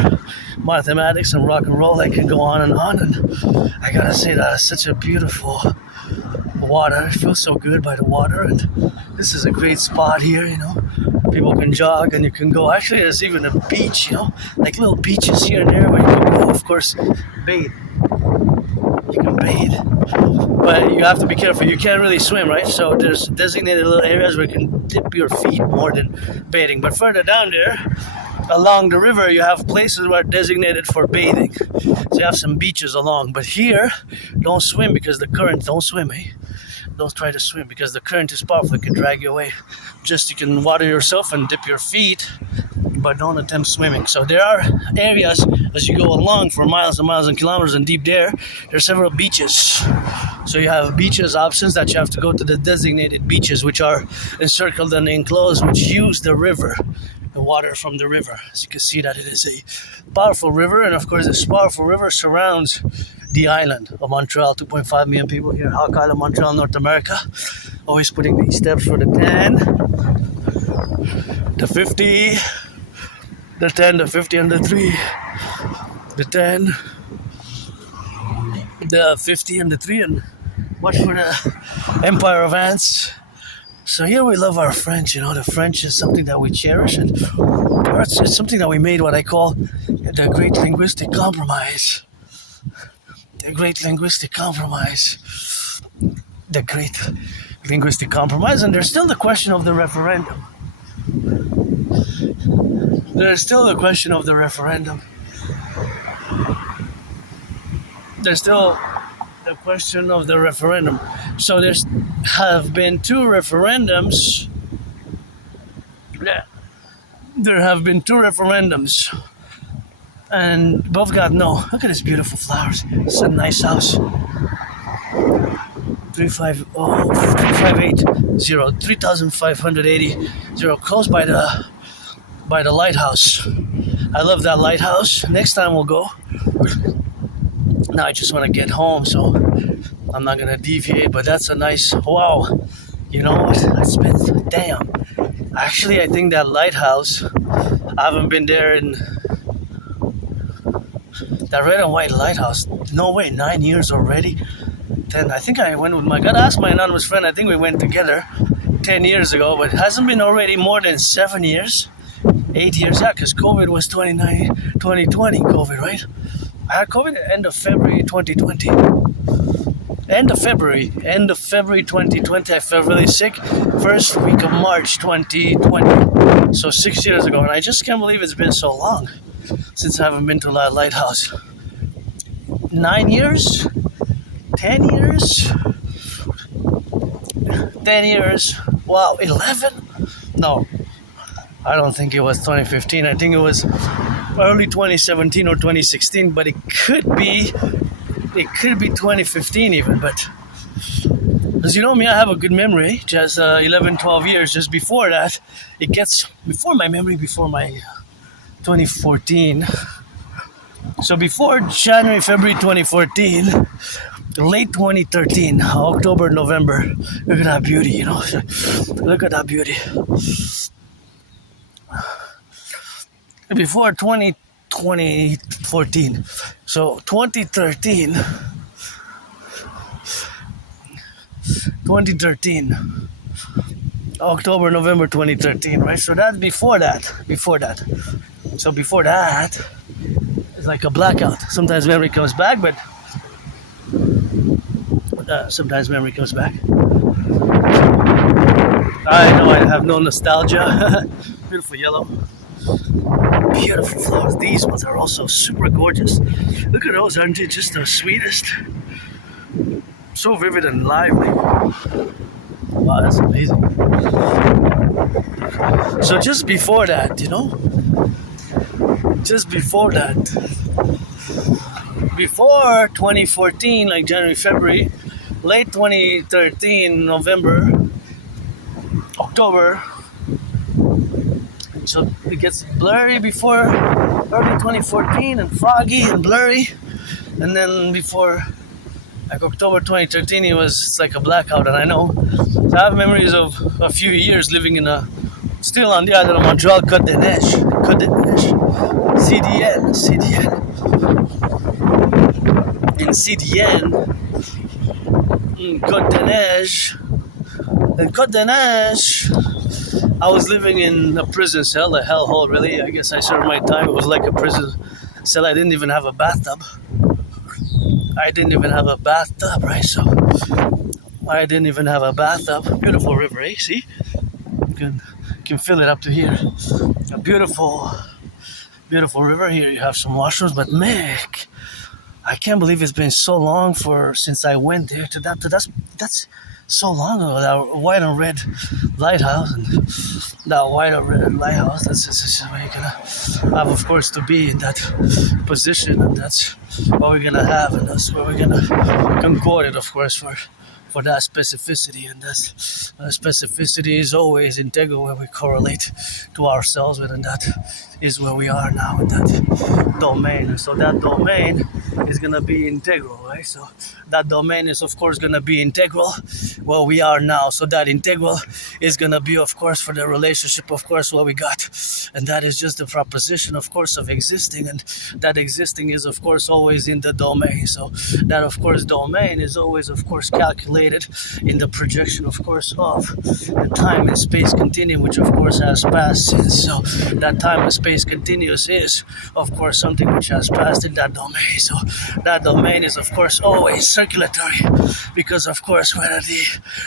mathematics and rock and roll, I can go on, and I gotta say that it's such a beautiful water. It feels so good by the water, and this is a great spot here, people can jog, and you can go, actually there's even a beach, like little beaches here and there where you can go, of course, bathe. You can bathe, but you have to be careful. You can't really swim, right? So there's designated little areas where you can dip your feet more than bathing. But further down there, along the river, you have places where are designated for bathing. So you have some beaches along. But here, don't swim, because the current, don't swim, eh? Don't try to swim, because the current is powerful. It can drag you away. Just you can water yourself and dip your feet, but don't attempt swimming. So there are areas as you go along for miles and miles and kilometers, and deep there are several beaches. So you have beaches options that you have to go to the designated beaches, which are encircled and enclosed, which use the river, the water from the river. As you can see that it is a powerful river, and of course this powerful river surrounds the island of Montreal. 2.5 million people here, Hawk Island, Montreal, North America. Always putting these steps for the 10, the 50, the 10, the 50, and the 3, the 10, the 50, and the 3, and watch for the Empire of Ants. So here we love our French. You know, the French is something that we cherish, and it's something that we made what I call the Great Linguistic Compromise. The Great Linguistic Compromise. The Great Linguistic Compromise, and there's still the question of the referendum. There's still the question of the referendum. There's still the question of the referendum. So have been two referendums. Yeah. There have been two referendums. And both got no. Look at these beautiful flowers. It's a nice house. 3,580, close by the lighthouse. I love that lighthouse. Next time we'll go. Now I just want to get home, so I'm not gonna deviate. But that's a nice wow. You know what? It's been damn. Actually, I think that lighthouse. I haven't been there in that red and white lighthouse. No way, 9 years already. 10. I think I went with I gotta ask my anonymous friend. I think we went together 10 years ago, but it hasn't been already more than 7 years, 8 years. Yeah, because COVID was 2020 COVID, right? I had COVID at the end of February 2020. End of February 2020. I felt really sick. First week of March 2020. So 6 years ago, and I just can't believe it's been so long since I haven't been to that lighthouse. 9 years. 10 years? 10 years? Wow, 11? No, I don't think it was 2015. I think it was early 2017 or 2016, but it could be 2015 even. But as you know me, I have a good memory. Just 11, 12 years. Just before that, before my 2014. So before January, February 2014, late 2013, October, November. Look at that beauty, you know. Look at that beauty. Before 2014. So 2013, October, November 2013, right? So that's before that. So before that, it's like a blackout. Sometimes memory comes back, but sometimes memory comes back. I know I have no nostalgia. Beautiful yellow. Beautiful flowers. These ones are also super gorgeous. Look at those, aren't they just the sweetest? So vivid and lively. Wow, that's amazing. So just before that, you know? Just before that. Before 2014, like January, February, late 2013, November, October. So it gets blurry before early 2014 and foggy and blurry. And then before like October 2013, it's like a blackout. And I know, so I have memories of a few years living still on the island of Montreal, Côte des Neiges, CDN. In CDN, Côte des Neiges. In Côte des Neiges, I was living in a prison cell, a hellhole really. I guess I served my time. It was like a prison cell. I didn't even have a bathtub. Right? So I didn't even have a bathtub. Beautiful river, eh? See? You can fill it up to here. A beautiful river. Here you have some washrooms, but Mick, I can't believe it's been so long since I went there to that's so long ago. That white and red lighthouse and that white and red lighthouse. That's where you're gonna have, of course, to be in that position, and that's what we're gonna have, and that's where we're gonna concord it, of course, for that specificity, and that specificity is always integral when we correlate to ourselves with, and that is where we are now in that domain. And so that domain is gonna be integral, right? So that domain is, of course, gonna be integral where we are now. So that integral is gonna be, of course, for the relationship, of course, what we got, and that is just the proposition, of course, of existing, and that existing is, of course, always in the domain. So that, of course, domain is always, of course, calculated in the projection, of course, of the time and space continuum, which, of course, has passed since. So that time and space continuous is, of course, something which has passed in that domain. So that domain is, of course, always circulatory, because, of course, whether the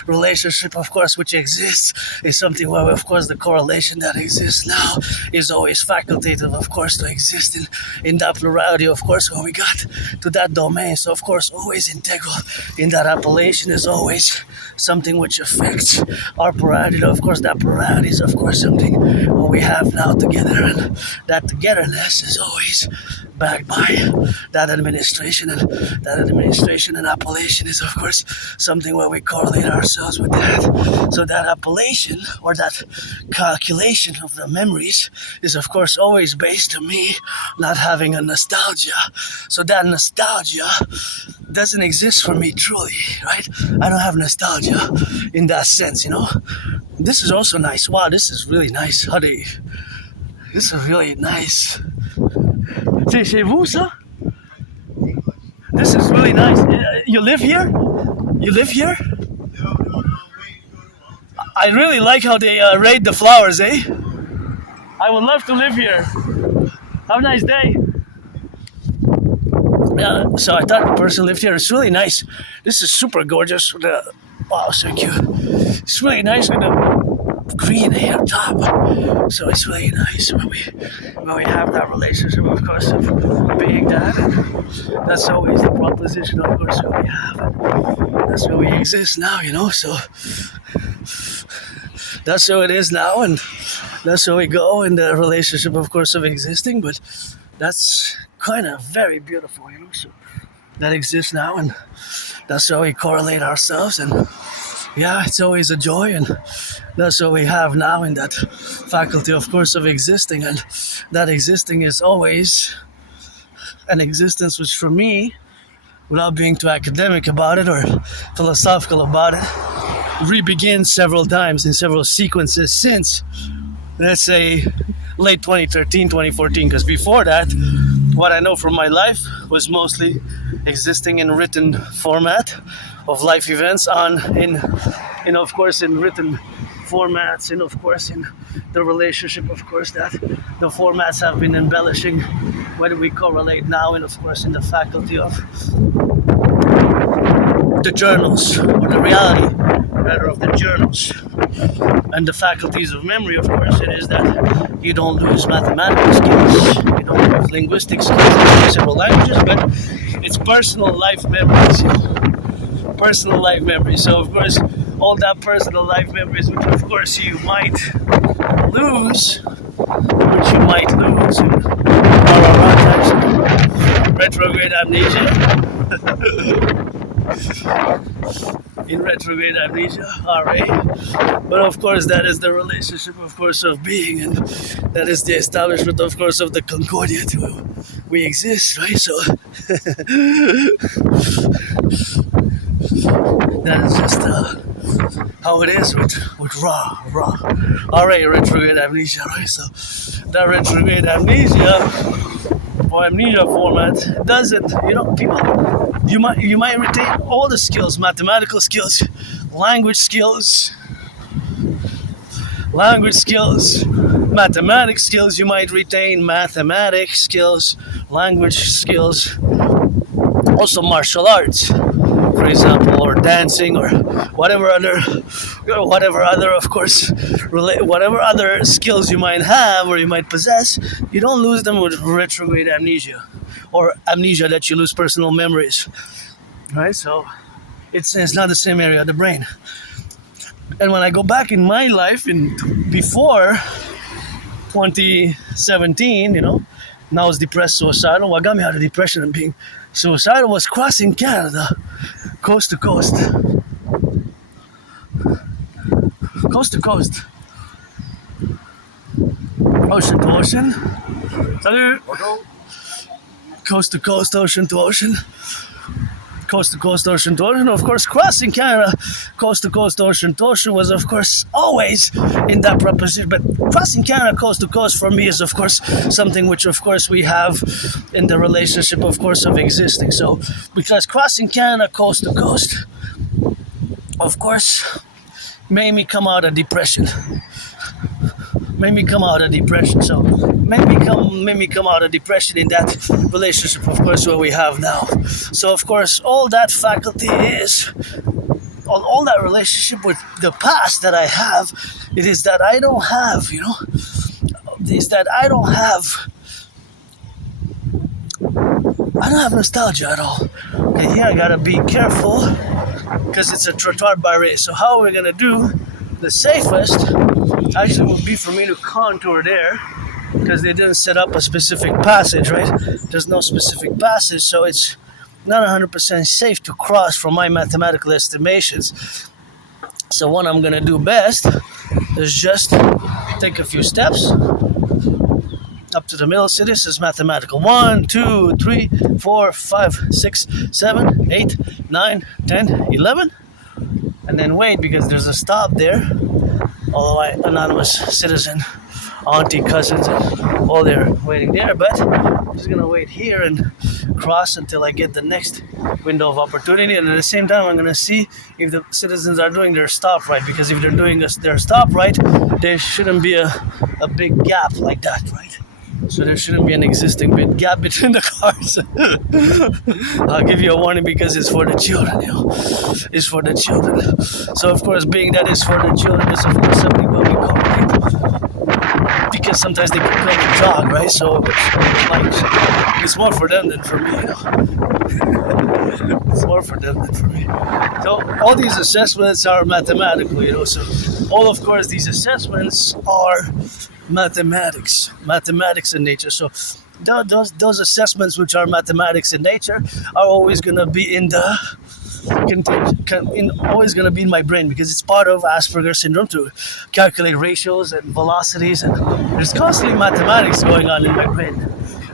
relationship, of course, which exists is something where, of course, the correlation that exists now is always facultative, of course, to exist in that plurality, of course, when we got to that domain. So, of course, always integral in that appellation is always something which affects our plurality. Of course, that plurality is, of course, something what we have now together, and that togetherness is always backed by that administration, and that administration and appellation is, of course, something where we correlate ourselves with that. So that appellation, or that calculation of the memories, is, of course, always based on me not having a nostalgia. So that nostalgia doesn't exist for me truly, right? I don't have nostalgia in that sense, you know. This is also nice. Wow, this is really nice. This is really nice. C'est chez vous, ça? This is really nice. You live here? You live here? I really like how they raid the flowers, eh? I would love to live here. Have a nice day. Yeah, so I thought the person lived here. It's really nice. This is super gorgeous. Wow, so cute. It's really nice with the green here on top. So it's really nice when we have that relationship, of course, of being that. And that's always the proposition, of course, that we have. And that's where we exist now, you know. So that's how it is now, and that's how we go in the relationship, of course, of existing. But that's kind of very beautiful, you know. So that exists now, and that's how we correlate ourselves. And yeah, it's always a joy, and that's what we have now in that faculty, of course, of existing. And that existing is always an existence which, for me, without being too academic about it or philosophical about it, re-begins several times in several sequences since, let's say, late 2013, 2014. Because before that, what I know from my life was mostly existing in written format of life events in of course, in written formats, and of course in the relationship, of course, that the formats have been embellishing when we correlate now, and of course in the faculty of the journals, or the reality rather of the journals, and the faculties of memory. Of course, it is that you don't lose mathematical skills, you don't lose linguistic skills in several languages, but it's personal life memories, you know? Personal life memories. So of course, all that personal life memories, which of course you might lose, retrograde amnesia. In retrograde amnesia, RA. But of course, that is the relationship, of course, of being, and that is the establishment, of course, of the concordia to we exist, right? So that is just how it is with raw RA, retrograde amnesia, right? So that retrograde amnesia or amnesia format doesn't, you know, people, you might retain all the skills, mathematical skills, language skills, mathematics skills. You might retain mathematics skills, language skills, also martial arts, for example, or dancing, or whatever other, of course, whatever other skills you might have or you might possess. You don't lose them with retrograde amnesia. or amnesia, that you lose personal memories, right? So it's not the same area of the brain. And when I go back in my life, in before 2017, and I was depressed, suicidal. What got me out of depression and being suicidal was crossing Canada, coast to coast. Coast to coast. Ocean to ocean. Salut! Coast to coast, ocean to ocean. Coast to coast, ocean to ocean. Of course, crossing Canada, coast to coast, ocean to ocean was, of course, always in that proposition. But crossing Canada, coast to coast, for me is, of course, something which, of course, we have in the relationship, of course, of existing. So, because crossing Canada, coast to coast, of course, made me come out of depression. So made me come out of depression in that relationship, of course, what we have now. So of course, all that faculty is all that relationship with the past that I have. It is that I don't have, is that I don't have nostalgia at all. Okay, here I gotta be careful because it's a trottoir barrier. So how are we gonna do? The safest actually would be for me to contour there, because they didn't set up a specific passage, right? There's no specific passage, so it's not 100% safe to cross from my mathematical estimations. So what I'm gonna do best is just take a few steps up to the middle. So this is mathematical. 1, 2, 3, 4, 5, 6, 7, 8, 9, 10, 11. And then wait, because there's a stop there. All the anonymous citizen, auntie, cousins, and all they're waiting there. But I'm just gonna wait here and cross until I get the next window of opportunity. And at the same time, I'm gonna see if the citizens are doing their stop right. Because if they're doing their stop right, there shouldn't be a big gap like that, right? So there shouldn't be an existing big gap between the cars. I'll give you a warning because it's for the children, It's for the children. So of course, being that it's for the children, it's of course something what we call it. Because sometimes they can go to jog, right? So it's more for them than for me, It's more for them than for me. So all these assessments are mathematical, So all, of course, these assessments are mathematics in nature. So those assessments which are mathematics in nature are always going to be always going to be in my brain, because it's part of Asperger's syndrome to calculate ratios and velocities, and there's constantly mathematics going on in my brain.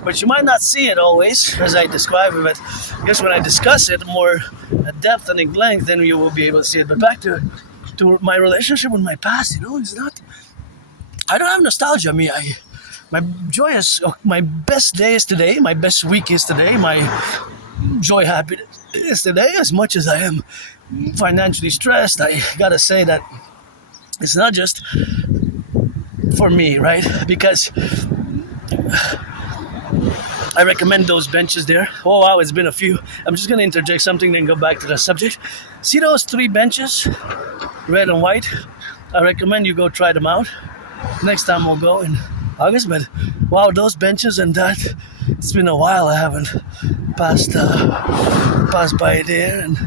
But you might not see it always as I describe it, but I guess when I discuss it more at depth and in length, then you will be able to see it. But back to my relationship with my past, it's not. I don't have nostalgia. My joy is, my best day is today, my best week is today, my joy, happiness is today. As much as I am financially stressed, I gotta say that it's not just for me, right? Because I recommend those benches there. Oh wow, it's been a few. I'm just gonna interject something, then go back to the subject. See those 3 benches, red and white? I recommend you go try them out. Next time we'll go in August, but wow, those benches and that, it's been a while I haven't passed by there, and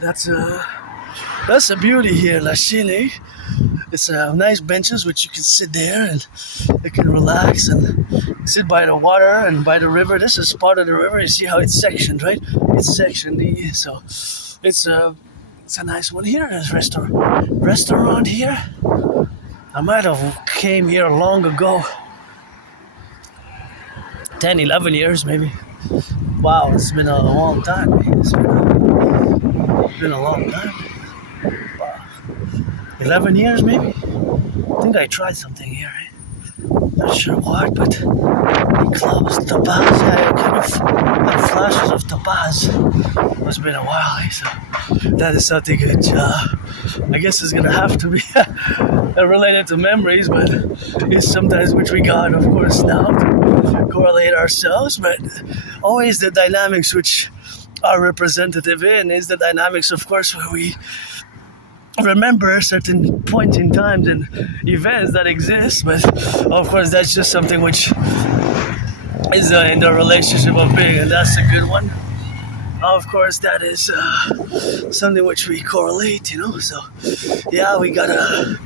that's a beauty here, La Chile. It's nice benches which you can sit there and you can relax and sit by the water and by the river. This is part of the river. You see how it's sectioned, right? It's sectioned, so it's a nice one here. There's restaurant here. I might have came here long ago, 10, 11 years maybe. Wow, it's been a long time. It's been a long time. Wow. 11 years maybe? I think I tried something here. Not sure what, but it closed. Tabaz, I kind of had flashes of Tabaz. It's been a while, so that is something which I guess is gonna have to be related to memories, but it's sometimes which we got, of course, now to correlate ourselves, but always the dynamics which are representative in is the dynamics, of course, where we remember certain points in times and events that exist, but of course that's just something which is in the relationship of being, and that's a good one. Of course, that is something which we correlate, So, yeah, we gotta.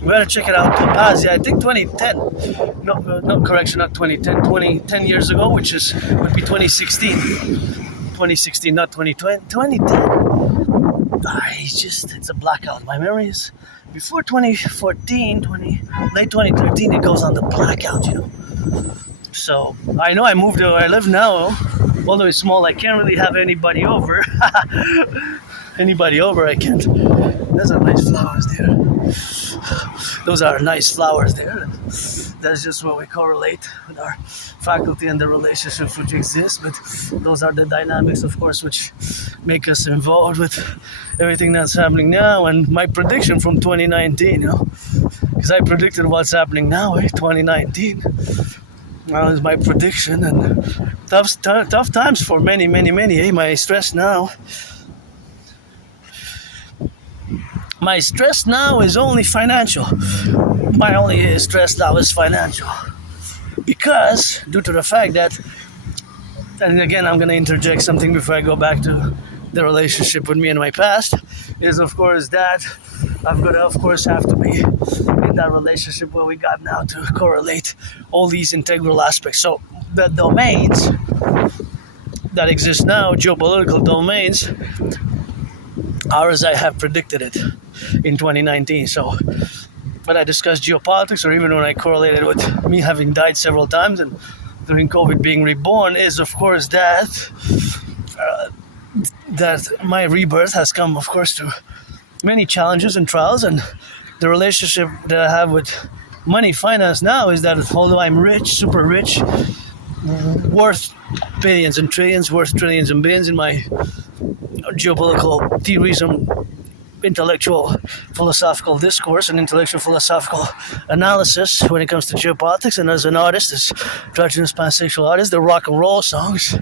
We gotta check it out. The past, yeah, I think 2010. No, correction, not 2010. 10 years ago, which would be 2016. 2016, not 2020. 2010. It's a blackout. My memory is before 2014, late 2013. It goes on the blackout, So I know I moved to where I live now. Although it's small, I can't really have anybody over. I can't. Those are nice flowers there. That's just what we correlate with our faculty and the relationships which exist. But those are the dynamics, of course, which make us involved with everything that's happening now. And my prediction from 2019, because I predicted what's happening now, 2019. That was my prediction, and tough times for many. My stress now is only financial. My only stress now is financial. Because, due to the fact that, and again, I'm going to interject something before I go back to the relationship with me and my past, is of course that I've got to, of course, have to be in that relationship where we got now to correlate all these integral aspects. So, the domains that exist now, geopolitical domains, are as I have predicted it in 2019. So when I discussed geopolitics, or even when I correlated with me having died several times and during COVID being reborn, is of course that my rebirth has come, of course, to many challenges and trials, and the relationship that I have with money, finance now, is that although I'm rich, super rich, worth billions and trillions, worth trillions and billions in my geopolitical theorism, intellectual philosophical discourse and intellectual philosophical analysis when it comes to geopolitics, and as an artist, as androgynous pansexual artist, the rock and roll songs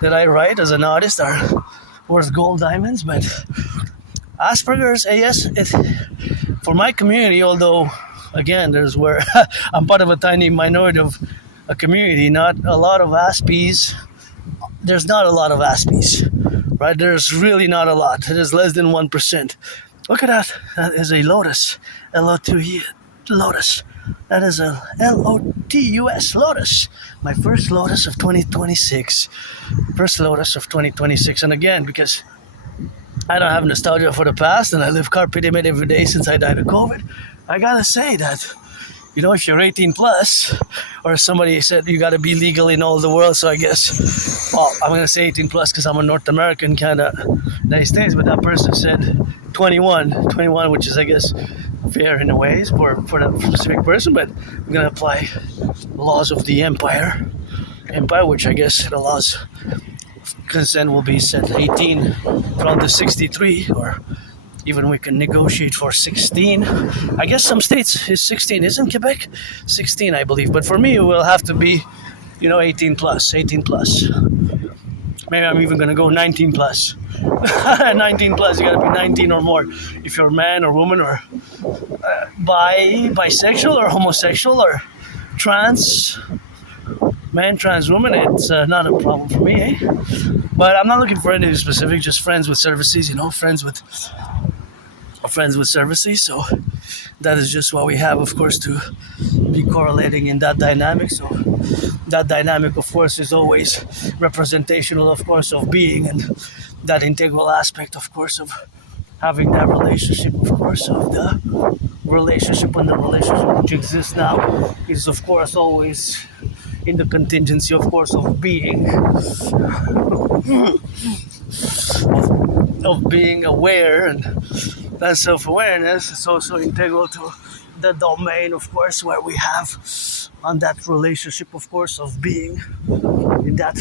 that I write as an artist are worth gold diamonds. But Asperger's, yes, for my community, although again, there's where I'm part of a tiny minority of a community, not a lot of Aspies. There's not a lot of Aspies, right? There's really not a lot. It is less than 1%. Look at that. That is a lotus. L-O-T-U, lotus. That is a L-O-T-U-S, lotus. My first lotus of 2026. And again, because I don't have nostalgia for the past and I live carpe diem every day since I died of COVID, I gotta say that, if you're 18 plus, or somebody said you gotta be legal in all the world, so I guess, I'm gonna say 18 plus because I'm a North American kind of United States, but that person said 21, which is, I guess, fair in a way for that specific person, but I'm gonna apply the laws of the empire, which I guess the laws of consent will be set 18 from the 63, or even we can negotiate for 16. I guess some states is 16. Isn't Quebec 16, I believe? But for me, it will have to be, 18 plus. Maybe I'm even going to go 19 plus. 19 plus, you got to be 19 or more. If you're a man or woman, or bisexual or homosexual or trans man, trans woman, it's not a problem for me, But I'm not looking for anything specific, just friends with services, friends with services. So that is just what we have, of course, to be correlating in that dynamic. So that dynamic, of course, is always representational, of course, of being, and that integral aspect, of course, of having that relationship, of course, of the relationship, and the relationship which exists now is, of course, always in the contingency, of course, of being, of being aware, and that self-awareness is also integral to the domain, of course, where we have on that relationship, of course, of being in that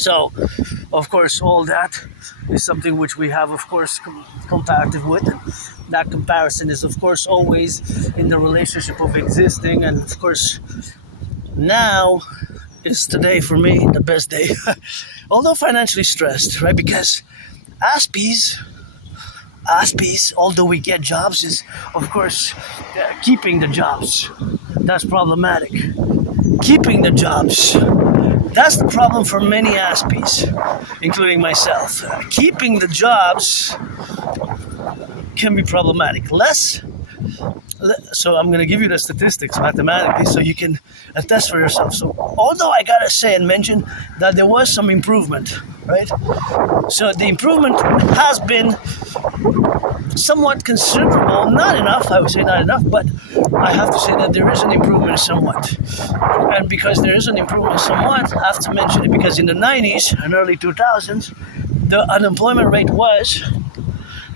So, of course, all that is something which we have, of course, comparative with. And that comparison is, of course, always in the relationship of existing. And, of course, now is today for me the best day. Although financially stressed, right? Because Aspies, although we get jobs, is, of course, keeping the jobs. That's problematic. Keeping the jobs. That's the problem for many Aspies, including myself. Keeping the jobs can be problematic. So I'm going to give you the statistics mathematically so you can attest for yourself. So although I got to say and mention that there was some improvement, right? So the improvement has been somewhat considerable, not enough, I would say not enough, but I have to say that there is an improvement somewhat. And because there is an improvement somewhat, I have to mention it because in the 90s and early 2000s, the unemployment rate was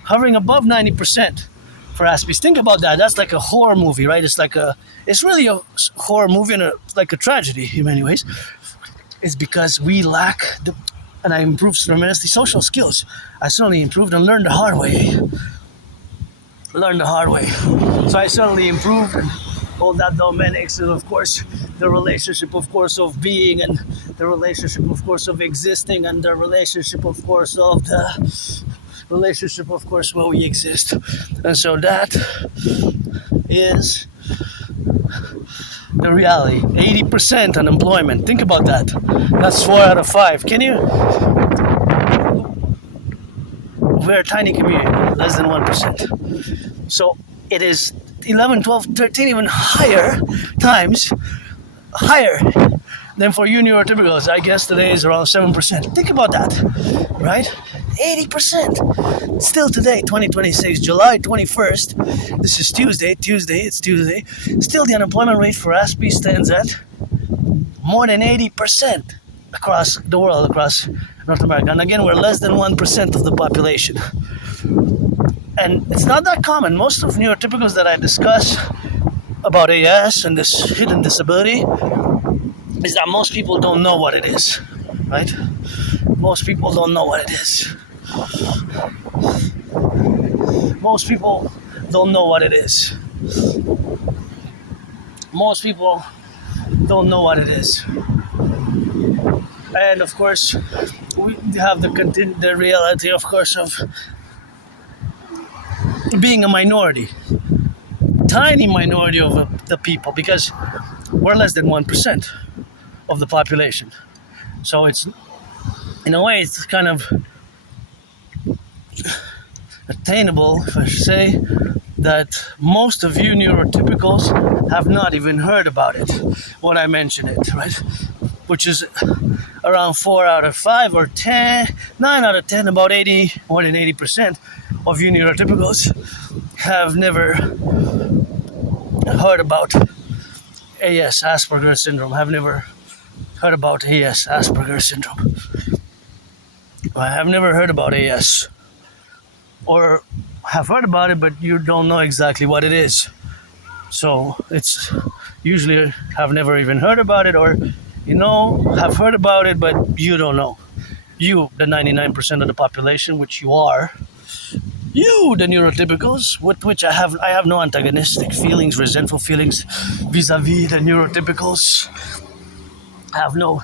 hovering above 90% for Aspies. Think about that. That's like a horror movie, right? It's really a horror movie and like a tragedy in many ways. It's because we lack and I improved tremendously social skills. I certainly improved and learned the hard way. So I certainly improved and all that domenics, and of course the relationship, of course, of being, and the relationship, of course, of existing, and the relationship, of course, of the relationship, of course, where we exist. And so that is the reality. 80% unemployment. Think about that. That's 4 out of 5. We're a tiny community, less than 1%. So it is 11, 12, 13, even higher times, higher than for you neurotypicals. I guess today is around 7%. Think about that, right? 80%. Still today, 2026, July 21st. This is Tuesday. Still the unemployment rate for Aspie stands at more than 80% across the world, across North America. And again, we're less than 1% of the population. And it's not that common. Most of neurotypicals that I discuss about AS and this hidden disability is that most people don't know what it is, right? Most people don't know what it is. Most people don't know what it is. Most people don't know what it is. And of course, we have the reality, of course, of being a minority, tiny minority of the people, because we're less than 1% of the population. So it's, in a way, it's kind of attainable, if I should say, that most of you neurotypicals have not even heard about it when I mention it, right? Which is around 4 out of 5 or 10, 9 out of 10, about 80, more than 80% of you neurotypicals have never heard about AS, Asperger's syndrome, have never heard about AS, Asperger's syndrome. I have never heard about AS, or have heard about it, but you don't know exactly what it is. So it's usually have never even heard about it, or have heard about it, but you don't know. You, the 99% of the population, which you are, you, the neurotypicals, with which I have no antagonistic feelings, resentful feelings vis-a-vis the neurotypicals. I have no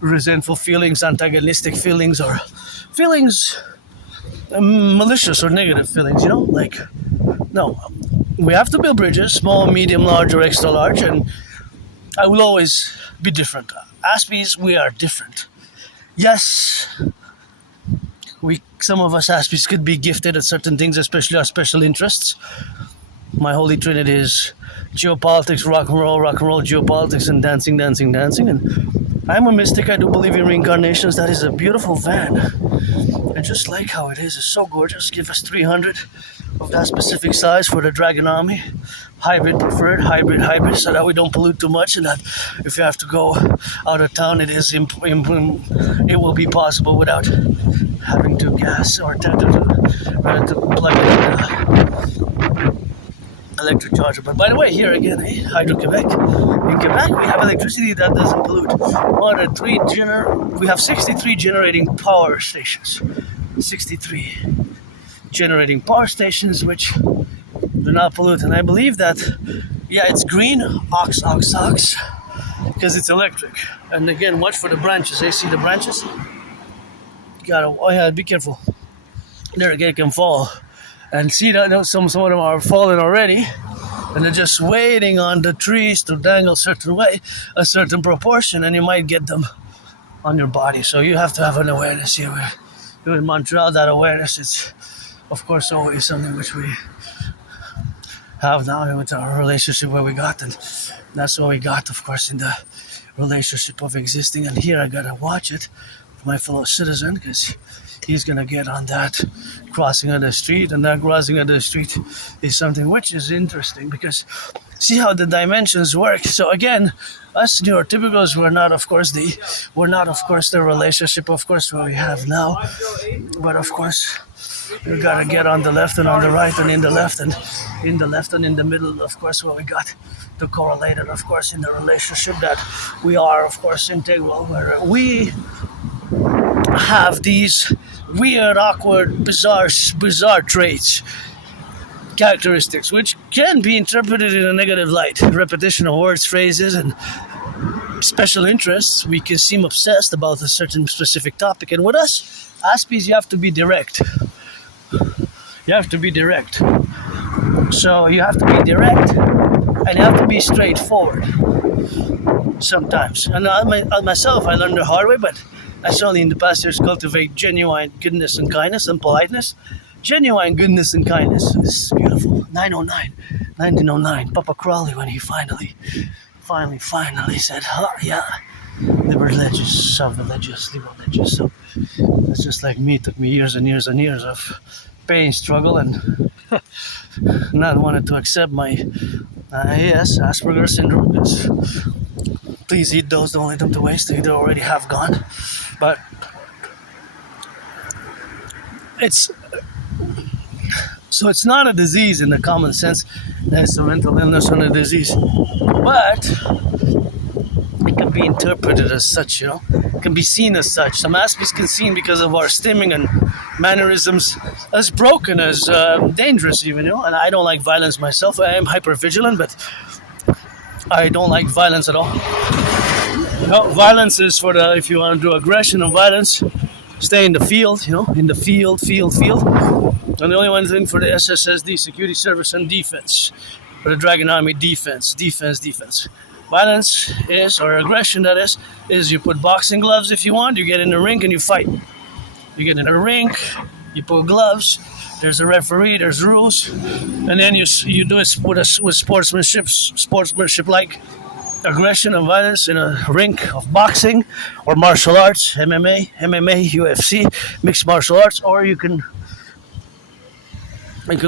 resentful feelings, antagonistic feelings, or feelings, malicious or negative feelings, no. We have to build bridges, small, medium, large, or extra large, and I will always be different. Aspies, we are different. Yes, some of us Aspies could be gifted at certain things, especially our special interests. My holy trinity is geopolitics, rock and roll, geopolitics, and dancing. And I'm a mystic. I do believe in reincarnations. That is a beautiful van. I just like how it is. It's so gorgeous. Give us 300 of that specific size for the Dragon Army. Hybrid preferred, hybrid, so that we don't pollute too much, and that if you have to go out of town, it will be possible without having to gas or to plug in electric charger. But by the way, here again, Hydro-Quebec. In Quebec, we have electricity that doesn't pollute. We have 63 generating power stations. 63 generating power stations which do not pollute. And I believe that, yeah, it's green, ox, because it's electric. And again, watch for the branches. You see the branches? You gotta, oh yeah, be careful. There again, it can fall. And see that some of them are falling already. And they're just waiting on the trees to dangle a certain way, a certain proportion, and you might get them on your body. So you have to have an awareness here. Here in Montreal, that awareness is, of course, always something which we have now with our relationship where we got. And that's what we got, of course, in the relationship of existing. And here I gotta watch it for my fellow citizen, because he's gonna get on that crossing of the street, and that crossing of the street is something which is interesting, because see how the dimensions work. So again, us neurotypicals, we're not of course the relationship of course what we have now, but of course you gotta get on the left and on the right, and in the left and in the middle, of course what we got to correlate it, of course, in the relationship that we are of course integral, where we have these weird, awkward, bizarre traits, characteristics, which can be interpreted in a negative light. Repetition of words, phrases, and special interests. We can seem obsessed about a certain specific topic. And with us, Aspies, you have to be direct. You have to be direct. So you have to be direct, and you have to be straightforward sometimes. And myself, I learned the hard way, but I certainly in the past years cultivate genuine goodness and kindness and politeness. Genuine goodness and kindness is beautiful. 1909, Papa Crawley, when he finally said, yeah, religious, self-religious, religious. So it's just like me. It took me years and years and years of pain, struggle, and not wanted to accept my Asperger's syndrome. Because please eat those, don't let them to waste. They already have gone. But it's not a disease in the common sense that it's a mental illness or a disease, but it can be interpreted as such, it can be seen as such. Some aspects can be seen because of our stimming and mannerisms as broken, as dangerous even, and I don't like violence myself. I am hyper vigilant, but I don't like violence at all. Violence is for if you want to do aggression and violence, stay in the field, in the field. And the only one thing for the SSSD, security service and defense, for the Dragon Army, defense. Violence is, or aggression that is you put boxing gloves if you want, you get in the rink and you fight. You get in a rink, you put gloves, there's a referee, there's rules, and then you do it with sportsmanship like aggression and violence in a rink of boxing or martial arts, MMA, UFC, mixed martial arts, or you can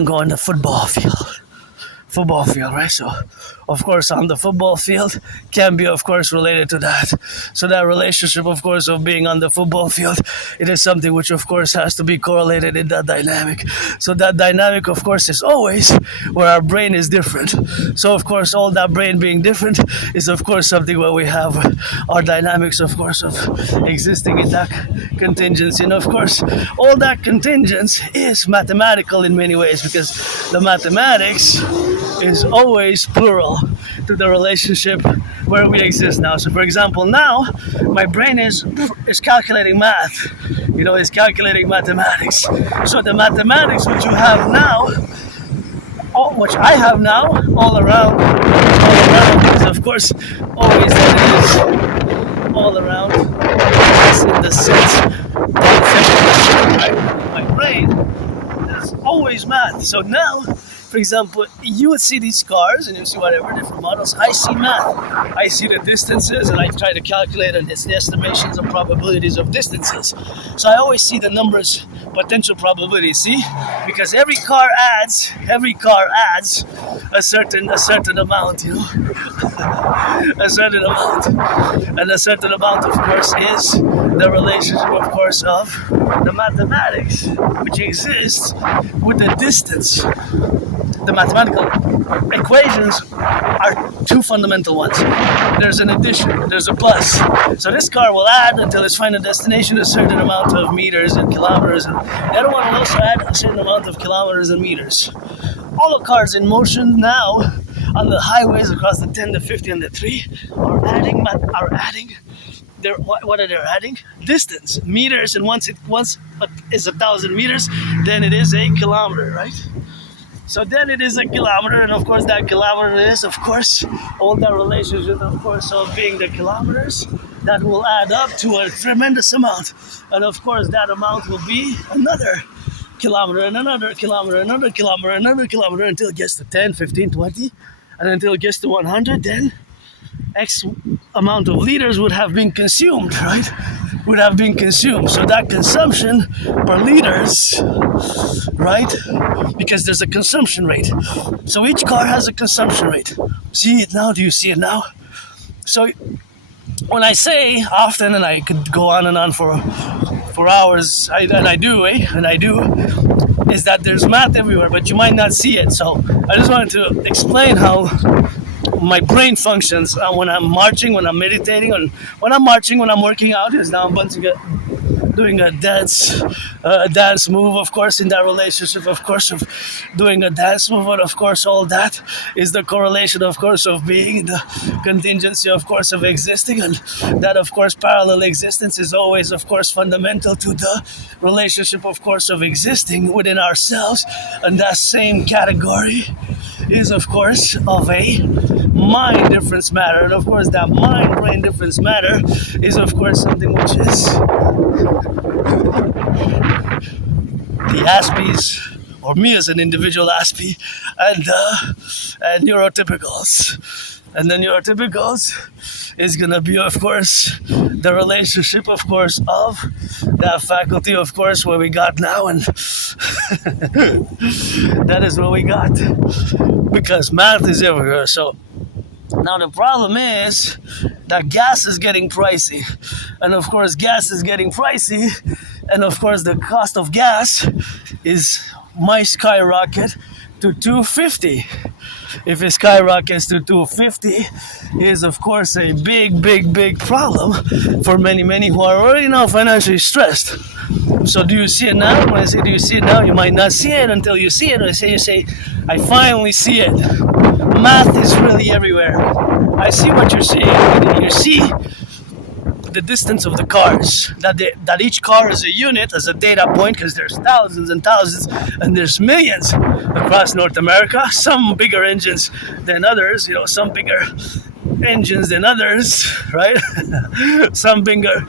go in the football field, right? So, of course, on the football field can be, of course, related to that. So that relationship, of course, of being on the football field, it is something which, of course, has to be correlated in that dynamic. So that dynamic, of course, is always where our brain is different. So, of course, all that brain being different is, of course, something where we have our dynamics, of course, of existing in that contingency. And, of course, all that contingence is mathematical in many ways, because the mathematics is always plural to the relationship where we exist now. So for example, now my brain is calculating math, is calculating mathematics. So the mathematics which you have now, which I have now, all around is of course always all around, in the sense that my brain is always math. So now, for example, you would see these cars and you see whatever different models. I see math. I see the distances and I try to calculate and it's the estimations and probabilities of distances. So I always see the numbers, potential probabilities. See, because every car adds a certain amount, a certain amount, and a certain amount, of course, is the relationship, of course, of the mathematics which exists with the distance. the mathematical equations are two fundamental ones. There's an addition, there's a plus. So this car will add until its final destination a certain amount of meters and kilometers, and the other one will also add a certain amount of kilometers and meters. All the cars in motion now on the highways across the 10, the 50, and the 3 are adding. What are they adding? Distance, meters, and once is 1,000 meters, then it is a kilometer, right? So then it is a kilometer, and of course that kilometer is, of course, all that relationship, of course, of being the kilometers, that will add up to a tremendous amount. And of course that amount will be another kilometer, and another kilometer, another kilometer, another kilometer, until it gets to 10, 15, 20, and until it gets to 100, then X amount of liters would have been consumed, right? Would have been consumed. So that consumption per liters, right? Because there's a consumption rate. So each car has a consumption rate. See it now? Do you see it now? So when I say often, and I could go on and on for hours, and I do, is that there's math everywhere, but you might not see it. So I just wanted to explain how my brain functions when I'm marching, when I'm meditating, and when I'm marching, when I'm working out. Is now I'm doing a dance move, of course, in that relationship, of course, of doing a dance move. But of course, all that is the correlation, of course, of being in the contingency, of course, of existing. And that, of course, parallel existence is always, of course, fundamental to the relationship, of course, of existing within ourselves. And that same category is, of course, of a mind difference matter. And of course, that mind brain difference matter is, of course, something which is the Aspies, or me as an individual Aspie, and neurotypicals. And the neurotypicals is going to be, of course, the relationship, of course, of that faculty, of course, where we got now, and that is what we got, because math is everywhere. So now the problem is that gas is getting pricey, and of course gas is getting pricey, and of course the cost of gas might skyrocket to $2.50. If it skyrockets to $2.50, is of course a big problem for many who are already now financially stressed. So do you see it now? When I say do you see it now, you might not see it until you see it. Or you say, I finally see it. Math is really everywhere. I see what you're seeing. You see the distance of the cars, that each car is a unit, as a data point, because there's thousands and thousands, and there's millions across North America. Some bigger engines than others, some bigger engines than others, right? Some bigger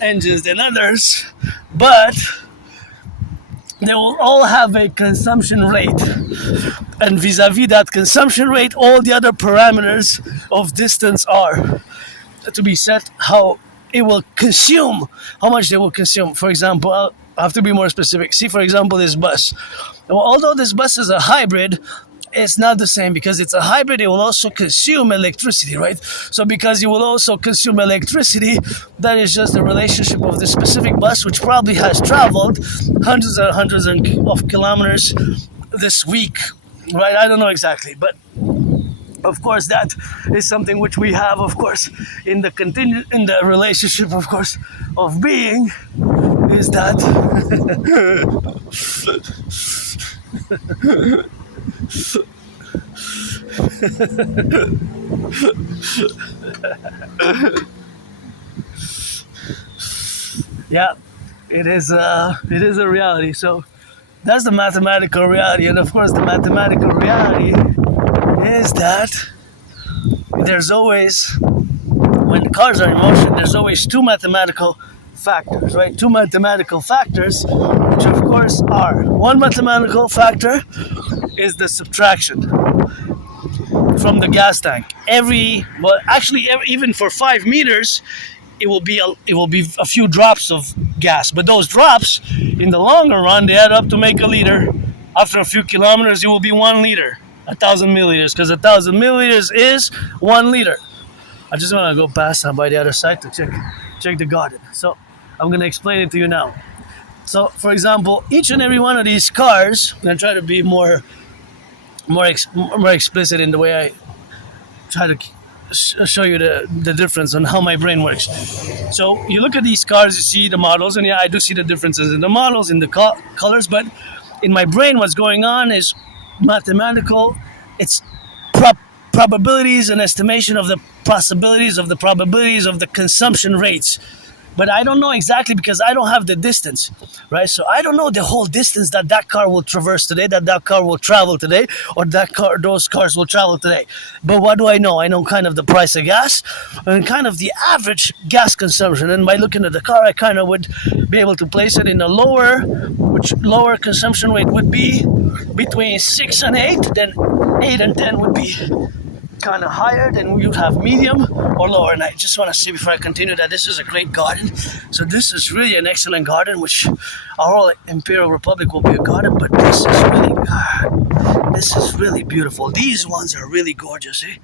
engines than others, but they will all have a consumption rate, and vis-a-vis that consumption rate, all the other parameters of distance are to be set, how it will consume, how much they will consume. For example, I have to be more specific. See, for example, this bus. Well, although this bus is a hybrid, it's not the same, because it's a hybrid. It will also consume electricity, right? So because you will also consume electricity, that is just the relationship of this specific bus, which probably has traveled hundreds of kilometers this week, right? I don't know exactly, but of course, that is something which we have, of course, in the relationship, of course, of being, is that yeah, it is a reality. So that's the mathematical reality, and of course, the mathematical reality is that there's always, when the cars are in motion, there's always two mathematical factors, right? Two mathematical factors, which of course are, one mathematical factor is the subtraction from the gas tank. Even for 5 meters, it will be a few drops of gas, but those drops, in the longer run, they add up to make a liter. After a few kilometers, it will be 1 liter. 1,000 milliliters, because 1,000 milliliters is 1 liter. I just want to go past by the other side to check the garden. So I'm going to explain it to you now. So, for example, each and every one of these cars, I'm going to try to be more more explicit in the way I try to show you the difference on how my brain works. So you look at these cars, you see the models, and yeah, I do see the differences in the models, in the colors, but in my brain what's going on is mathematical. It's probabilities and estimation of the possibilities of the probabilities of the consumption rates. But I don't know exactly because I don't have the distance, right? So I don't know the whole distance that car will traverse today, that car will travel today, or those cars will travel today. But what do I know? I know kind of the price of gas and kind of the average gas consumption. And by looking at the car, I kind of would be able to place it in a lower consumption rate would be between 6 and 8, then 8 and 10 would be kind of higher, then you'd have medium or lower. And I just want to say before I continue that this is a great garden. So this is really an excellent garden, which our whole Imperial Republic will be a garden, but this is really beautiful. These ones are really gorgeous, eh?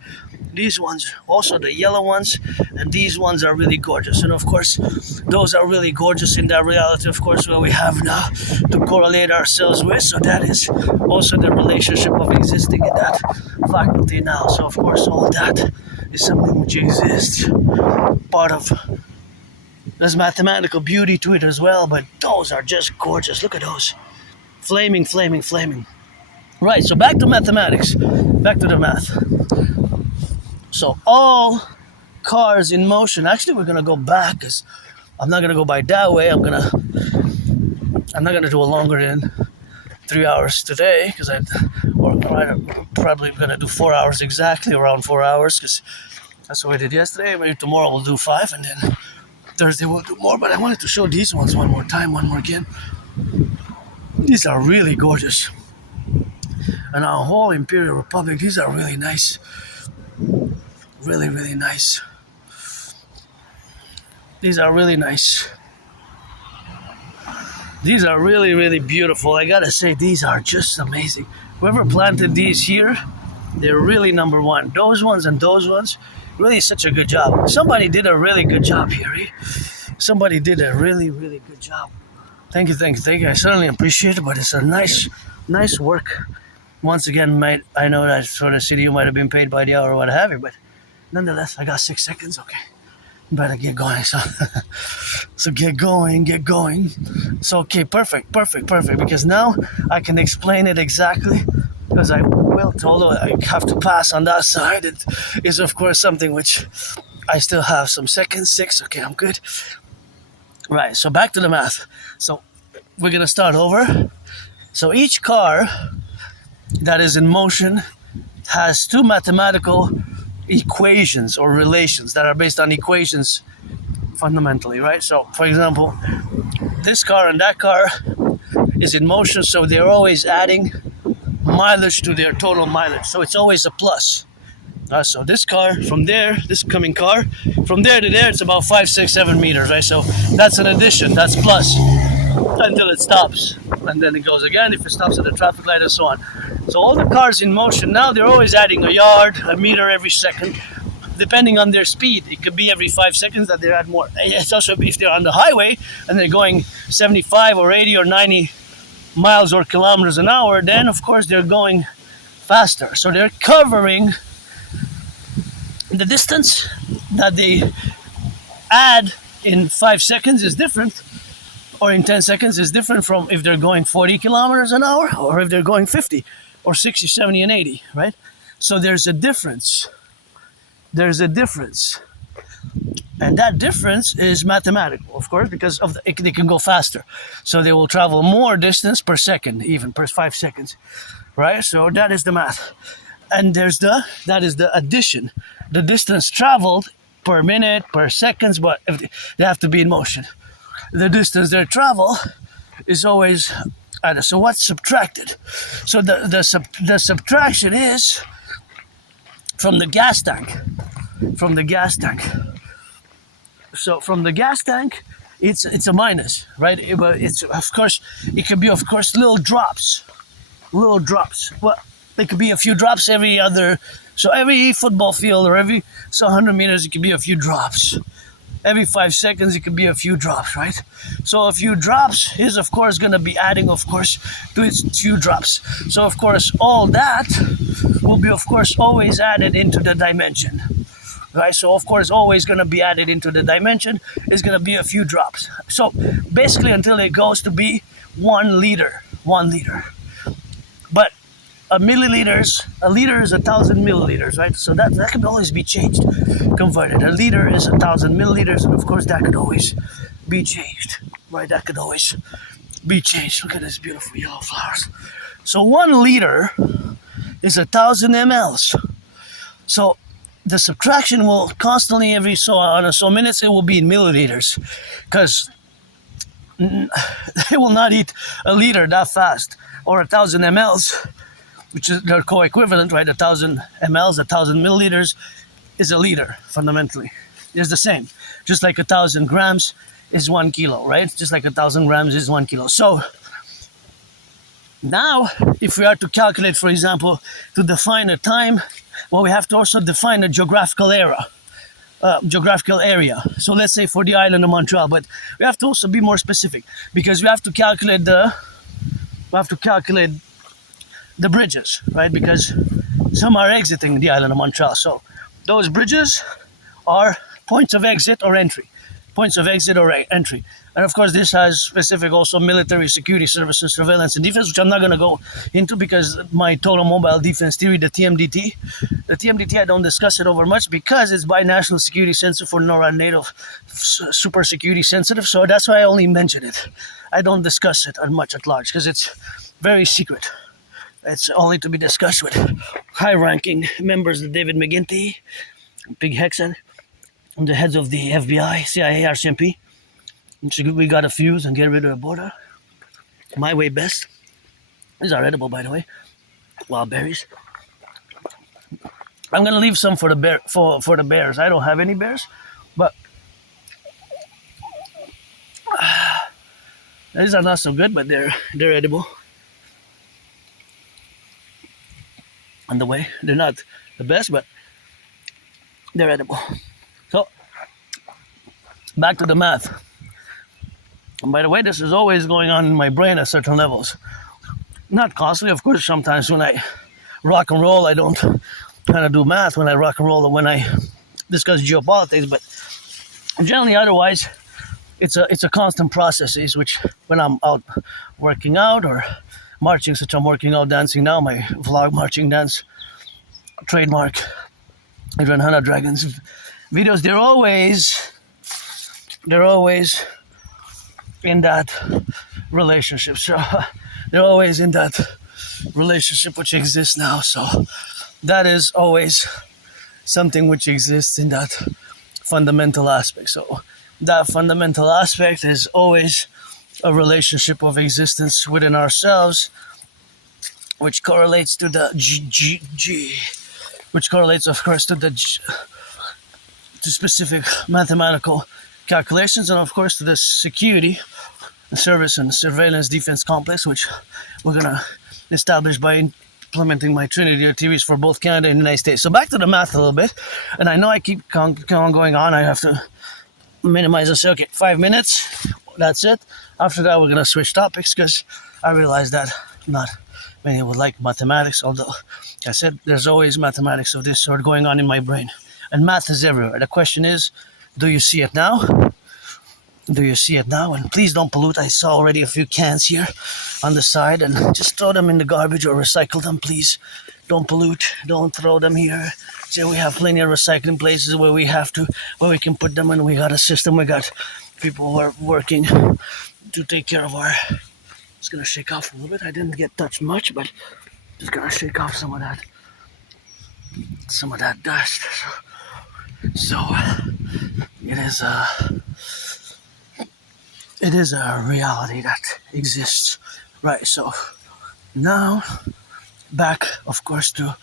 These ones, also the yellow ones, and these ones are really gorgeous. And of course, those are really gorgeous in that reality, of course, what we have now to correlate ourselves with. So that is also the relationship of existing in that faculty now. So of course, all that is something which exists, part of there's mathematical beauty to it as well, but those are just gorgeous. Look at those. Flaming, flaming, flaming. Right, so back to mathematics. Back to the math. So all cars in motion. Actually, we're gonna go back because I'm not gonna go by that way. I'm not gonna do a longer than 3 hours today because I'm probably gonna do 4 hours exactly, around 4 hours, because that's what I did yesterday. Maybe tomorrow we'll do 5, and then Thursday we'll do more. But I wanted to show these ones one more again. These are really gorgeous. And our whole Imperial Republic, these are really nice. Really, really nice. These are really nice. These are really, really beautiful. I gotta say, these are just amazing. Whoever planted these here, they're really number one. Those ones and those ones, really such a good job. Somebody did a really good job here, eh? Somebody did a really, really good job. Thank you, thank you, thank you. I certainly appreciate it, but it's a nice work. Once again, mate, I know that for the city you might have been paid by the hour or what have you, but nonetheless, I got 6 seconds, okay. Better get going, so so get going. So okay, perfect, because now I can explain it exactly, because I will, although I have to pass on that side, it is of course something which I still have some seconds. 6, okay, I'm good. Right, so back to the math. So we're gonna start over. So each car that is in motion has 2 mathematical equations or relations that are based on equations fundamentally, right? So for example, this car and that car is in motion, so they're always adding mileage to their total mileage, so it's always a plus. So this car from there, this coming car from there to there, it's about 5, 6, 7 meters, right? So that's an addition, that's plus, until it stops, and then it goes again if it stops at a traffic light and so on. So all the cars in motion now, they're always adding a yard, a meter every second, depending on their speed. It could be every 5 seconds that they add more. It's also if they're on the highway and they're going 75 or 80 or 90 miles or kilometers an hour, then of course they're going faster. So they're covering the distance that they add in 5 seconds is different, or in 10 seconds is different from if they're going 40 kilometers an hour or if they're going 50 or 60, 70, and 80, right? So there's a difference. And that difference is mathematical, of course, because they can go faster. So they will travel more distance per second, even per 5 seconds, right? So that is the math. And that is the addition. The distance traveled per minute, per seconds, but they have to be in motion. The distance they travel is always added. So what's subtracted? So the subtraction is from the gas tank. So from the gas tank, it's a minus, right? But it's of course it could be little drops. Well, it could be a few drops every other. So every football field or every 100 meters, it could be a few drops. every 5 seconds it could be a few drops, right? So a few drops is of course going to be adding of course to its few drops. So of course all that will be of course always added into the dimension, right? So of course always going to be added into the dimension is going to be a few drops. So basically until it goes to be 1 liter. But a liter is 1,000 milliliters, right? So that can always be changed, converted. A liter is 1,000 milliliters, and of course that could always be changed, right? That could always be changed. Look at these beautiful yellow flowers. So 1 liter is 1,000 mLs. So the subtraction will constantly every so minutes it will be in milliliters, because they will not eat a liter that fast, or 1,000 mLs, which is their co-equivalent, right? 1,000 mLs, 1,000 milliliters is a liter, fundamentally. It's the same. Just like 1,000 grams is 1 kilo, right? Just like 1,000 grams is 1 kilo. So now, if we are to calculate, for example, to define a time, well, we have to also define a geographical area. So let's say for the island of Montreal, but we have to also be more specific, because we have to calculate the bridges, right? Because some are exiting the island of Montreal. So those bridges are points of exit or entry. And of course, this has specific also military security services, surveillance and defense, which I'm not going to go into because my total mobile defense theory, the TMDT, I don't discuss it over much because it's by national security sensitive for non-native, super security sensitive. So that's why I only mention it. I don't discuss it much at large because it's very secret. It's only to be discussed with high-ranking members of David McGinty, Big Hexen, and the heads of the FBI, CIA, RCMP. We got to fuse and get rid of the border. My way best. These are edible, by the way. Wild berries. I'm gonna leave some for the bears. I don't have any bears, but these are not so good, but they're edible. On the way, they're not the best, but they're edible. So back to the math. And by the way, this is always going on in my brain at certain levels. Not constantly, of course. Sometimes when I rock and roll, I don't kind of do math when I rock and roll or when I discuss geopolitics. But generally, otherwise, it's a constant process. Which when I'm out working out or marching, such I'm working out, dancing now, my vlog marching dance, trademark, Adrian Hanna Dragons videos, they're always in that relationship. So they're always in that relationship which exists now. So that is always something which exists in that fundamental aspect. So that fundamental aspect is always a relationship of existence within ourselves, which correlates to the G, which correlates, of course, to specific mathematical calculations, and of course to the security, service, and surveillance defense complex, which we're gonna establish by implementing my Trinity theories for both Canada and the United States. So back to the math a little bit, and I know I keep on going on. I have to minimize and say, okay, 5 minutes, that's it. After that, we're gonna switch topics because I realize that not many would like mathematics, although like I said, there's always mathematics of this sort going on in my brain, and math is everywhere. The question is, do you see it now? And please don't pollute. I saw already a few cans here on the side, and just throw them in the garbage or recycle them, please. Don't pollute. Don't throw them here. So we have plenty of recycling places where we can put them, and we got a system. We got people who are working to take care of our. Just gonna shake off a little bit. I didn't get touched much, but just gonna shake off some of that dust. So it is a reality that exists, right? So now back, of course, to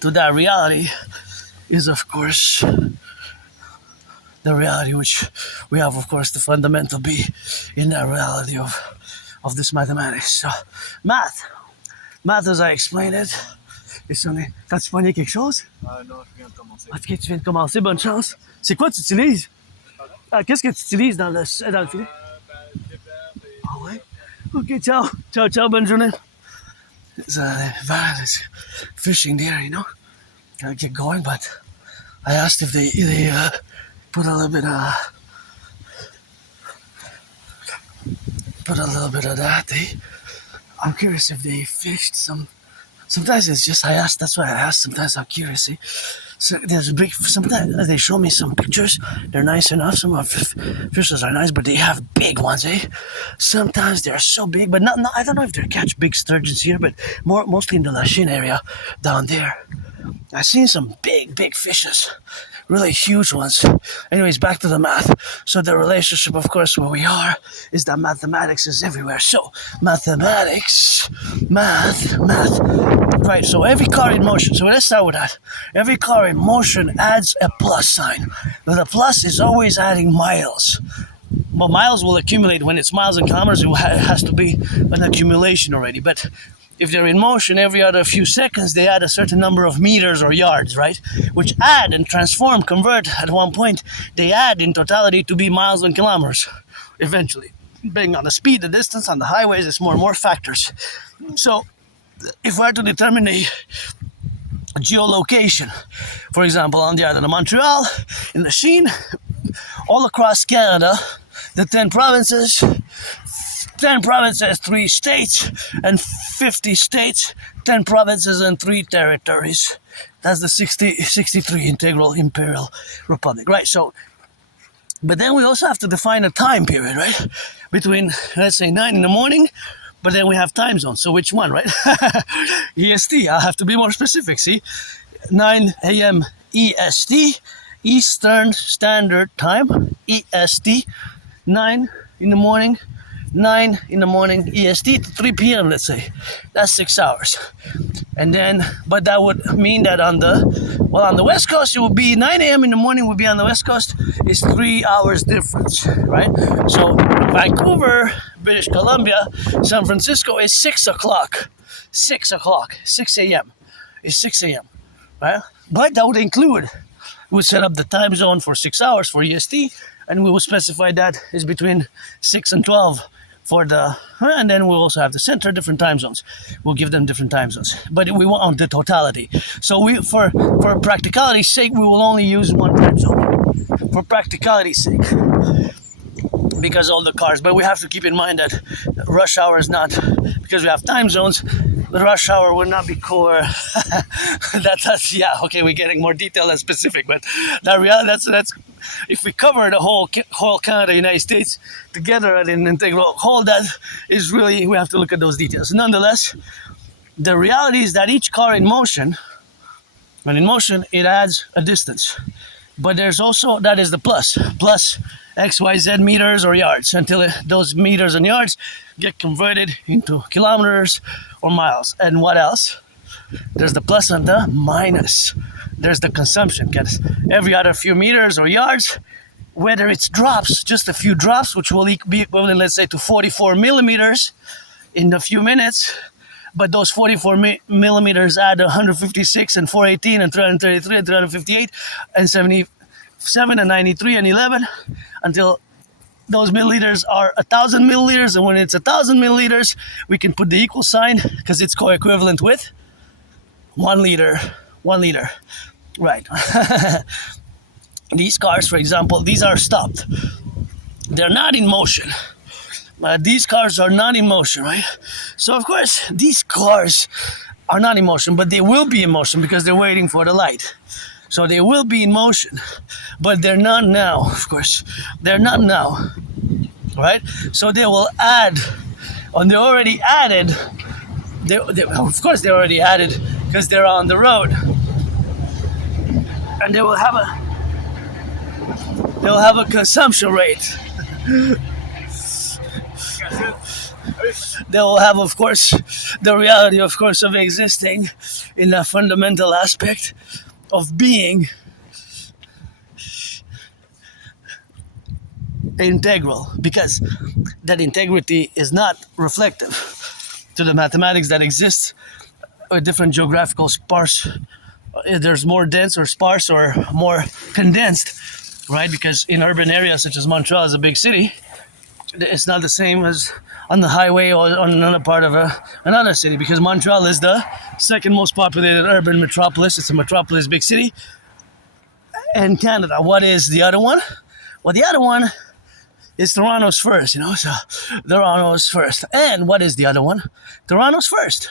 that reality is, of course, the reality which we have, of course, the fundamental be in that reality of this mathematics. So math, as I explained it, Et sonné. T'as-tu pogné quelque chose? Non, je viens de commencer. Ok, tu viens de commencer, bonne chance. C'est quoi tu utilises? Ah, qu'est-ce que tu utilises dans le filet? Des verres, des... Ah ouais? Ok, ciao. Ciao, ciao, bonne journée. There's fishing there, you know. Gotta get going, but I asked if they put a little bit of that. I'm curious if they fished some. Sometimes it's just I ask. That's why I ask. Sometimes I'm curious. See? So there's big. Sometimes they show me some pictures. They're nice enough. Some of fishes are nice, but they have big ones. Sometimes they're so big, but not. I don't know if they catch big sturgeons here, but mostly in the Lachine area down there. I've seen some big fishes, really huge ones. Anyways, back to the math. So the relationship, of course, where we are is that mathematics is everywhere. So mathematics, math. Right, so every car in motion, so let's start with that. Every car in motion adds a plus sign. The plus is always adding miles. But miles will accumulate. When it's miles and kilometers, it has to be an accumulation already. But if they're in motion every other few seconds, they add a certain number of meters or yards, right? Which add and transform, convert at one point, they add in totality to be miles and kilometers, eventually. Depending on the speed, the distance, on the highways, it's more and more factors. So, if we're to determine a geolocation, for example, on the island of Montreal, in the Sheen, all across Canada, the 10 provinces, 3 states, and 50 states, 10 provinces and 3 territories. That's the 63 integral imperial republic, right? So, but then we also have to define a time period, right? Between, let's say, 9 in the morning, but then we have time zones. So which one, right? EST, I'll have to be more specific, see? 9 a.m. EST, Eastern Standard Time, EST, 9 in the morning, 9 in the morning EST to 3 p.m. let's say. That's 6 hours. And then, but that would mean that on the West Coast, it would be 9 a.m. in the morning would be on the West Coast. It's 3 hours difference, right? So Vancouver, British Columbia, San Francisco is 6 o'clock. 6 a.m. It's 6 a.m., right? But that would include, we set up the time zone for 6 hours for EST, and we will specify that is between 6 and 12 for the, and then we'll also have the center, different time zones. We'll give them different time zones, but we want the totality. So we, for practicality's sake, we will only use one time zone. For practicality's sake, because all the cars, but we have to keep in mind that rush hour is not, because we have time zones, the rush hour will not be core. that's yeah, okay, we're getting more detailed and specific, but that reality, that's if we cover the whole Canada, United States together at an integral whole, that is really, we have to look at those details. Nonetheless, the reality is that each car in motion, when in motion, it adds a distance. But there's also, that is the plus XYZ meters or yards, until those meters and yards get converted into kilometers or miles. And what else? There's the plus and the minus. There's the consumption, because every other few meters or yards, whether it's drops, just a few drops, which will be equivalent, let's say, to 44 millimeters in a few minutes, but those 44 millimeters add 156 and 418 and 333 and 358 and 77 and 93 and 11 until those milliliters are 1,000 milliliters. And when it's 1,000 milliliters, we can put the equal sign because it's co-equivalent with 1 liter. 1 liter. Right. These cars, for example, these are stopped. They're not in motion. These cars are not in motion, right? So, of course, these cars are not in motion, but they will be in motion because they're waiting for the light. So they will be in motion, but they're not now, of course. They're not now, right? So they will add, and they already added, of course they already added because they're on the road. And they will have a consumption rate. They will have, of course, the reality, of course, of existing in a fundamental aspect of being integral, because that integrity is not reflective to the mathematics that exists different geographical sparse. There's more dense or sparse or more condensed, right? Because in urban areas such as Montreal is a big city, it's not the same as on the highway or on another part of another city, because Montreal is the second most populated urban metropolis. It's a metropolis, big city. And Canada, what is the other one? Well, the other one is Toronto's first, so Toronto's first. And what is the other one? Toronto's first.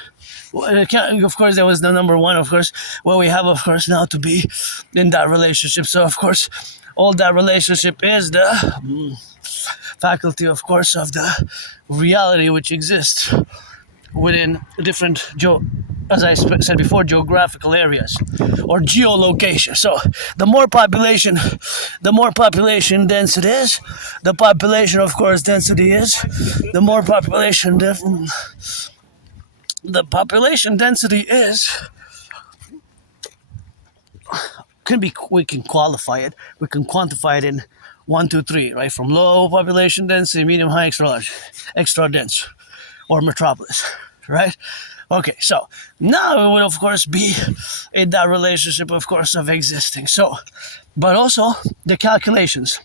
Well, of course, there was the number one, of course, where we have, of course, now to be in that relationship. So, of course, all that relationship is the faculty, of course, of the reality which exists within different, as I said before, geographical areas or geolocation. So the more population dense it is, the population, of course, density is, the more population, the population density is, we can qualify it, we can quantify it in 1, 2, 3, right? From low population density, medium, high, extra large, extra dense, or metropolis, right? Okay, so now it would, of course, be in that relationship, of course, of existing. So, but also the calculations,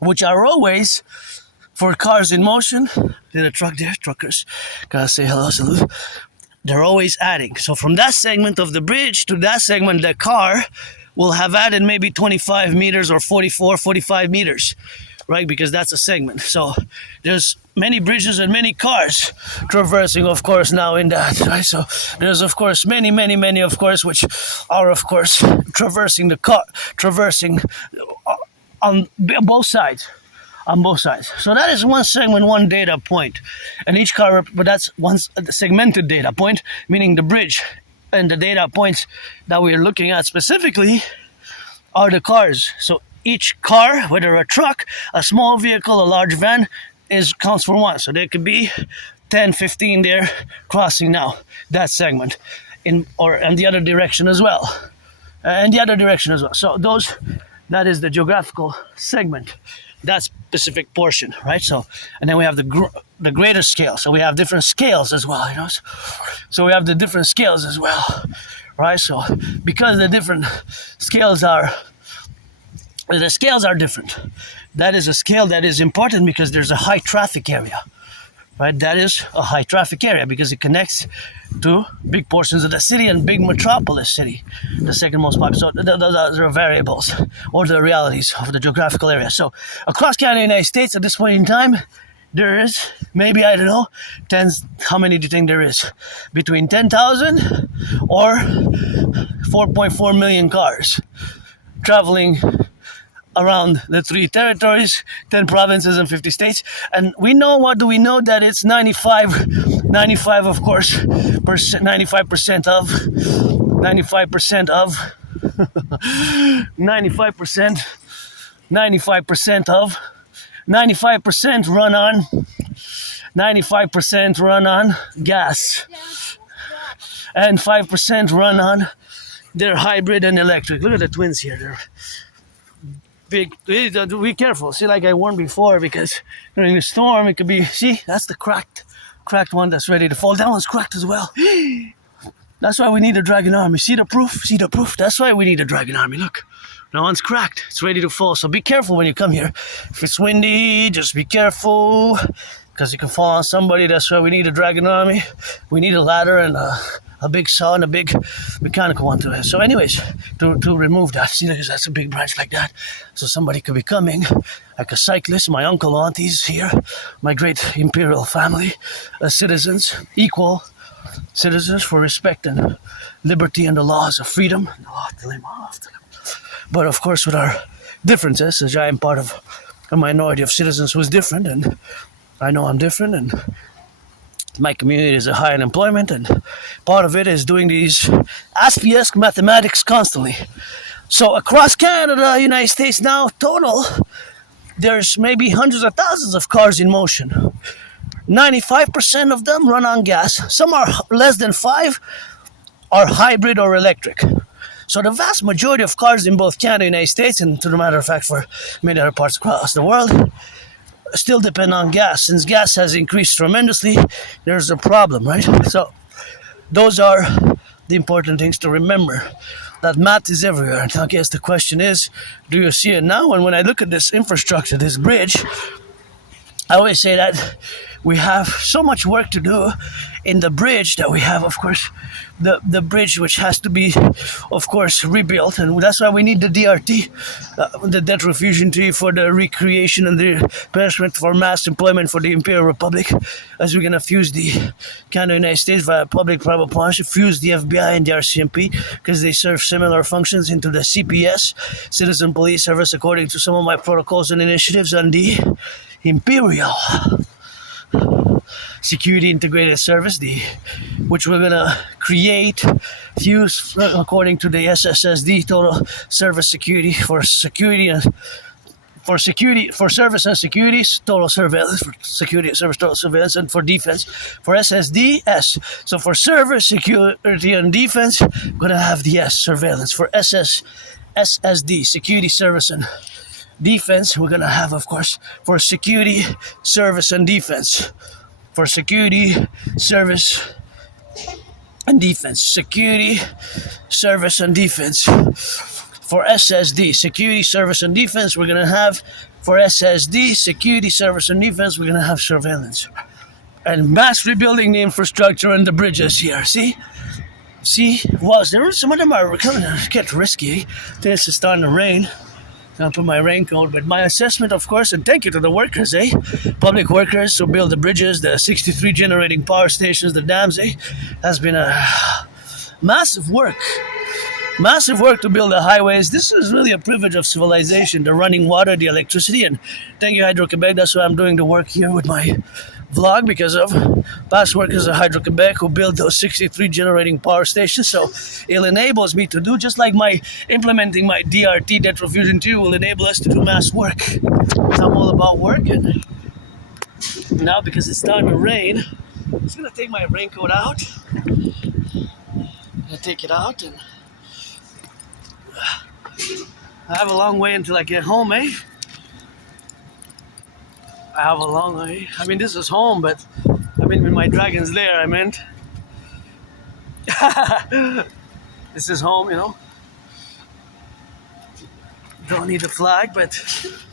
which are always for cars in motion. Did a truck there, truckers, gotta say hello, salute. They're always adding. So from that segment of the bridge to that segment, the car will have added maybe 25 meters or 44, 45 meters, right? Because that's a segment. So there's many bridges and many cars traversing, of course, now in that, right? So there's, of course, many, of course, which are, of course, traversing on both sides. So that is one segment, one data point. And each car, but that's one segmented data point, meaning the bridge and the data points that we're looking at specifically are the cars. So each car, whether a truck, a small vehicle, a large van, counts for one. So there could be 10, 15 there crossing now that segment and the other direction as well. So that is the geographical segment, that specific portion, right? So, and then we have the greater scale. So we have different scales as well, So we have the different scales as well, right? So because the different scales are different, that is a scale that is important because there's a high traffic area, right? That is a high traffic area because it connects to big portions of the city and big metropolis city, the second most popular. So those are variables or the realities of the geographical area. So across Canada and the United States at this point in time, there is maybe, I don't know, how many do you think there is? Between 10,000 or 4.4 million cars traveling around the 3 territories, 10 provinces and 50 states. And we know, what do we know? That it's 95 of course, 95% of 95% run on gas, and 5% run on their hybrid and electric. Look at the twins here. They're big. Be careful. See, like I warned before, because during the storm it could be, see, that's the cracked one that's ready to fall. That one's cracked as well. That's why we need a dragon army. See the proof? That's why we need a dragon army. Look, that one's cracked. It's ready to fall. So be careful when you come here. If it's windy, just be careful, because you can fall on somebody. That's why we need a dragon army. We need a ladder and a big saw and a big mechanical one to it. So anyways, to remove that, see, that's a big branch like that. So somebody could be coming, like a cyclist, my uncle, aunties here, my great imperial family, citizens, equal citizens for respect and liberty and the laws of freedom. But of course with our differences, as I am part of a minority of citizens who's different, and I know I'm different, and my community is a high unemployment, and part of it is doing these Aspiesque mathematics constantly. So across Canada, United States now, total, there's maybe hundreds of thousands of cars in motion. 95% of them run on gas. Some are less than 5 are hybrid or electric. So the vast majority of cars in both Canada and the United States, and to the matter of fact for many other parts across the world, still depend on gas. Since gas has increased tremendously, there's a problem, right? So those are the important things to remember. That math is everywhere. And I guess the question is, do you see it now? And when I look at this infrastructure, this bridge, I always say that we have so much work to do in the bridge that we have, of course, the bridge which has to be, of course, rebuilt. And that's why we need the DRT, the debt refusion tree for the recreation and the punishment for mass employment for the Imperial Republic, as we're going to fuse the Canada United States via public-private partnership, fuse the FBI and the RCMP because they serve similar functions into the CPS, Citizen Police Service, according to some of my protocols and initiatives on the Imperial Security Integrated Service, which we're gonna create, fuse according to the SSSD, Total Service Security for security and for service and security, total surveillance, for security and service, total surveillance, and for defense, for SSDS. So for service, security, and defense, we're gonna have the S, surveillance. For SSD, security, service, and defense, we're gonna have, of course, for security, service, and defense. For security, service, and defense. Security, service, and defense. For SSD, security, service, and defense, we're gonna have, for SSD, security, service, and defense, we're gonna have surveillance. And mass rebuilding the infrastructure and the bridges here, see? Well, some of them are kind of get risky. This is starting to rain. I'll put my raincoat, but my assessment, of course, and thank you to the workers, public workers who build the bridges, the 63 generating power stations, the dams, has been a massive work to build the highways. This is really a privilege of civilization, the running water, the electricity, and thank you, Hydro-Quebec. That's why I'm doing the work here with my vlog, because of past workers at Hydro-Quebec who built those 63 generating power stations. So it enables me to do, just like my implementing my DRT, debt refusion 2, will enable us to do mass work. I'm all about work, and now because it's starting to rain, I'm just gonna take my raincoat out. I'm gonna take it out, and I have a long way until I get home, I have a long way. I mean, this is home, but I mean, with my dragon's lair, I meant. This is home, Don't need a flag, but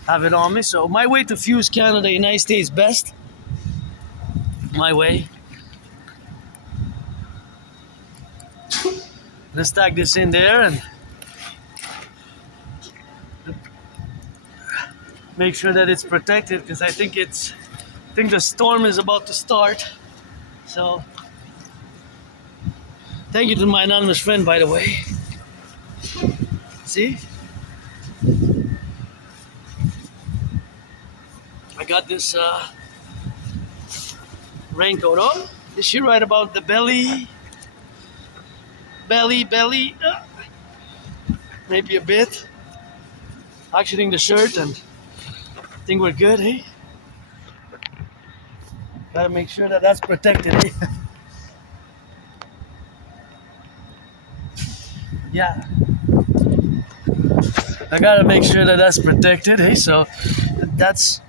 have it on me. So my way to fuse Canada, United States best. My way. Let's stack this in there and make sure that it's protected, because I think the storm is about to start. So thank you to my anonymous friend, by the way. See, I got this raincoat on. Is she right about the belly? Maybe a bit. Actually, think the shirt, and I think we're good, Gotta make sure that that's protected, Yeah. I gotta make sure that that's protected, So that's...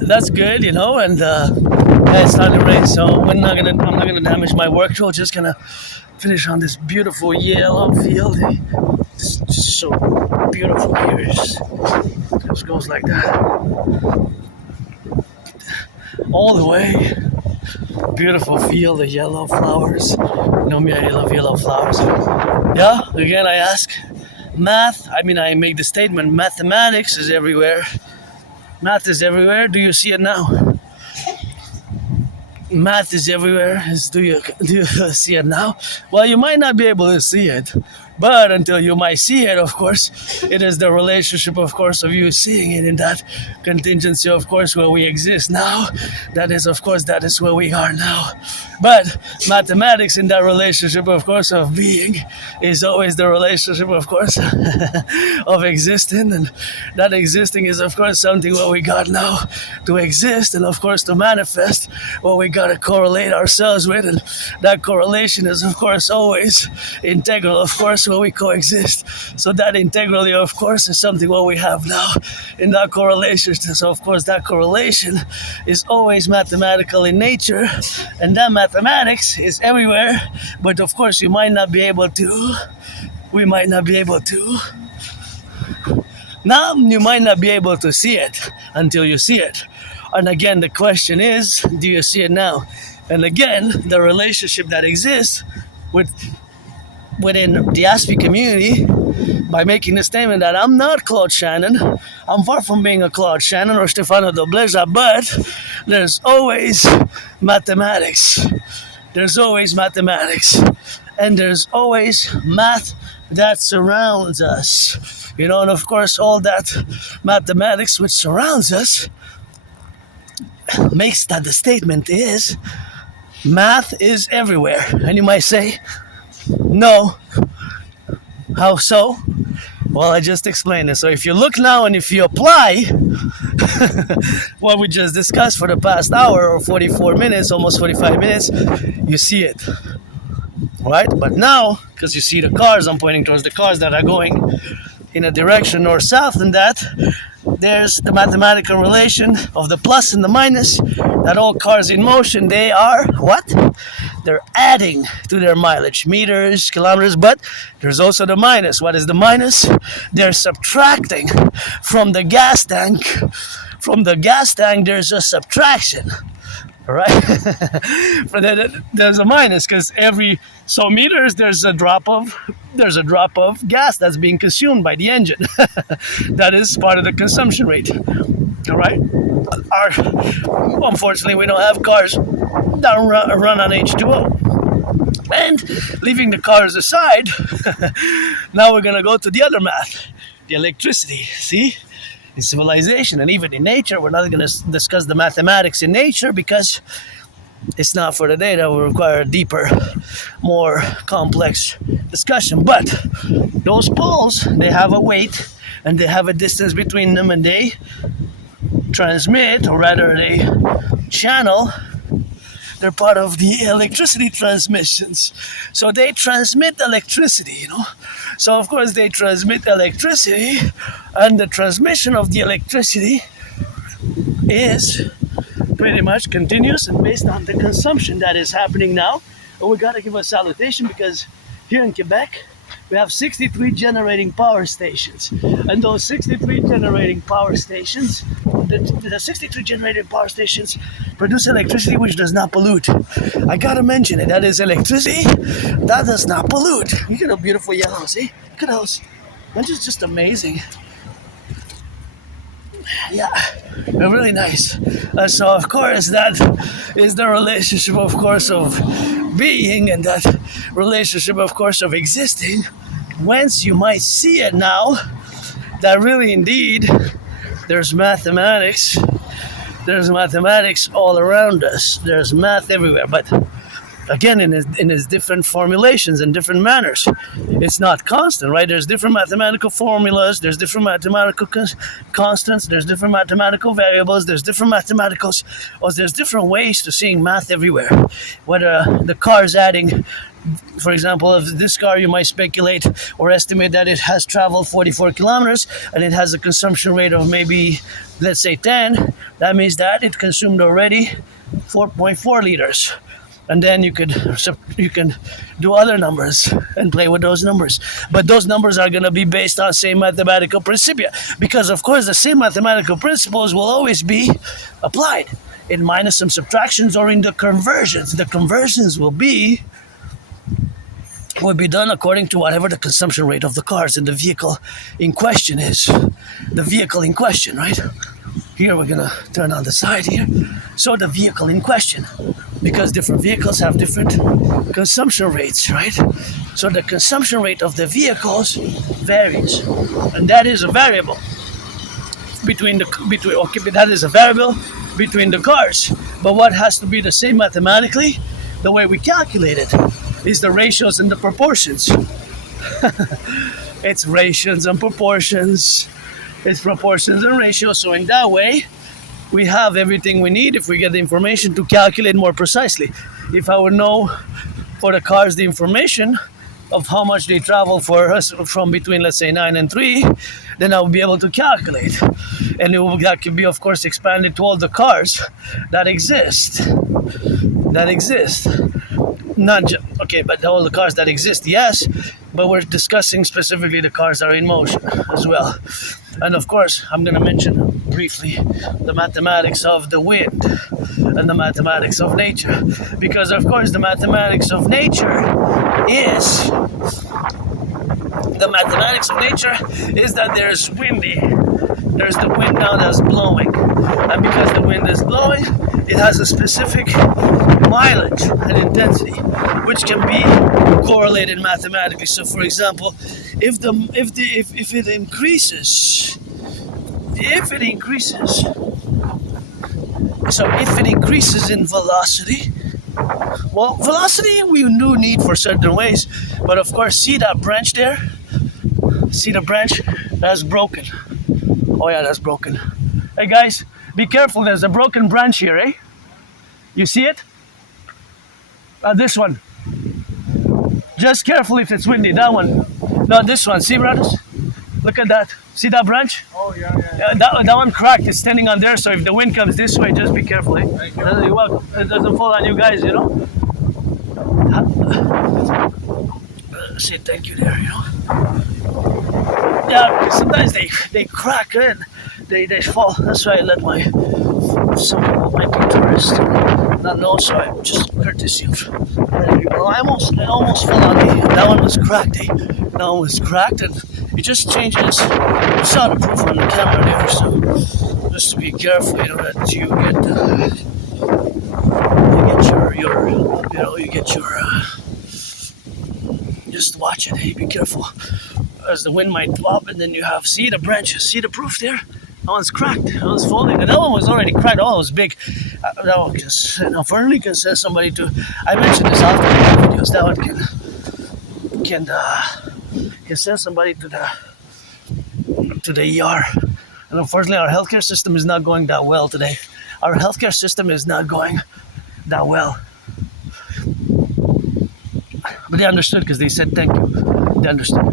that's good, and it's starting to rain, so I'm not gonna damage my work tool. Just gonna finish on this beautiful yellow field. It's just so beautiful here. It just goes like that all the way. Beautiful field of yellow flowers. You know me, I love yellow flowers. Yeah, again, I ask I make the statement, mathematics is everywhere. Math is everywhere. Do you see it now? Math is everywhere. Do you see it now? Well, you might not be able to see it, but until you might see it, of course, it is the relationship, of course, of you seeing it in that contingency, of course, where we exist now. That is where we are now. But mathematics in that relationship, of course, of being is always the relationship, of course, of existing. And that existing is, of course, something what we got now to exist, and, of course, to manifest what we got to correlate ourselves with. And that correlation is, of course, always integral, of course, where we coexist. So that integrally, of course, is something what we have now in that correlation. So of course that correlation is always mathematical in nature, and that mathematics is everywhere, but of course we might not be able to now you might not be able to see it until you see it. And again, the question is, do you see it now? And again, the relationship that exists within the Aspie community, by making the statement that I'm not Claude Shannon, I'm far from being a Claude Shannon or Stefano Dobleza, but there's always mathematics. There's always mathematics. And there's always math that surrounds us. You know, and of course, all that mathematics which surrounds us makes that the statement is math is everywhere. And you might say, no. How so? Well, I just explained it. So if you look now and if you apply what we just discussed for the past hour or 44 minutes, almost 45 minutes, you see it. Right? But now, because you see the cars, I'm pointing towards the cars that are going in a direction north-south, and that there's the mathematical relation of the plus and the minus, that all cars in motion, they are what? They're adding to their mileage, meters, kilometers, but there's also the minus. What is the minus? They're subtracting from the gas tank. From the gas tank, there's a subtraction. Right? There's a minus, because every so meters there's a drop of gas that's being consumed by the engine. That is part of the consumption rate. All right. Unfortunately, we don't have cars that run on H2O. And leaving the cars aside, now we're gonna go to the other math, the electricity. See? In civilization and even in nature, we're not going to discuss the mathematics in nature because it's not for the day. That will require a deeper, more complex discussion. But those poles, they have a weight and they have a distance between them, and they transmit, or rather they channel. They're part of the electricity transmissions. So they transmit electricity, you know. So of course they transmit electricity, and the transmission of the electricity is pretty much continuous and based on the consumption that is happening now. And we gotta give a salutation because here in Quebec, we have 63 generating power stations. And those 63 generating power stations, the 63 generating power stations produce electricity which does not pollute. I gotta mention it, that is electricity that does not pollute. Look at the beautiful yellow, see? Look at those. That is just amazing. Yeah, they're really nice. So of course that is the relationship, of course, of being, and that relationship, of course, of existing. Whence you might see it now that really indeed there's mathematics. There's mathematics all around us. There's math everywhere, but again in its different formulations and different manners. It's not constant, right? There's different mathematical formulas, there's different mathematical constants, there's different mathematical variables, there's different mathematicals, or there's different ways to seeing math everywhere. Whether the car is adding, for example, if this car, you might speculate or estimate that it has traveled 44 kilometers and it has a consumption rate of maybe, let's say 10, that means that it consumed already 4.4 liters. And then you can do other numbers and play with those numbers. But those numbers are going to be based on same mathematical principia. Because, of course, the same mathematical principles will always be applied in minus some subtractions or in the conversions. The conversions will be done according to whatever the consumption rate of the cars in the vehicle in question is. The vehicle in question, right? Here we're going to turn on the side here. So the vehicle in question, because different vehicles have different consumption rates, right? So the consumption rate of the vehicles varies, and that is a variable that is a variable between the cars. But what has to be the same mathematically, the way we calculate it, is the ratios and the proportions. It's ratios and proportions. It's proportions and ratios. So in that way, we have everything we need if we get the information to calculate more precisely. If I would know for the cars the information of how much they travel for us from between, let's say, 9 and 3, then I'll be able to calculate. And that can be, of course, expanded to all the cars that exist. Not just, okay, but all the cars that exist, yes, but we're discussing specifically the cars that are in motion as well. And of course, I'm going to mention briefly the mathematics of the wind and the mathematics of nature. Because, of course, the mathematics of nature is that there's windy. There's the wind now that's blowing. And because the wind is blowing, it has a specific mileage and intensity, which can be correlated mathematically. So, for example, if it increases, in velocity, well, velocity we do need for certain ways, but of course, see that branch there? See the branch? That's broken. Oh yeah, that's broken. Hey guys, be careful, there's a broken branch here, eh? You see it? This one. Just careful if it's windy, that one. No, this one, see brothers? Look at that. See that branch? Oh, yeah. That one cracked, it's standing on there, so if the wind comes this way, just be careful, eh? Thank you. You're welcome. It doesn't fall on you guys, you know? Say thank you there, you know? Yeah, because sometimes they crack in, they fall. That's why I let some people might be tourists not know, so I'm just courtesy of people. I almost fell on me. That one was cracked, eh? That one was cracked, and it just changes. You saw the proof on the camera there, so just to be careful, you know, that you get your just watch it, hey, be careful, as the wind might flop, and then you see the branches, see the proof there? That one's cracked, that one's folding, and that one was already cracked, that one was big. That one finally can send somebody to, I mentioned this often in my videos, that one can send somebody to the ER. And unfortunately, our healthcare system is not going that well today. Our healthcare system is not going that well. But they understood because they said thank you. They understood.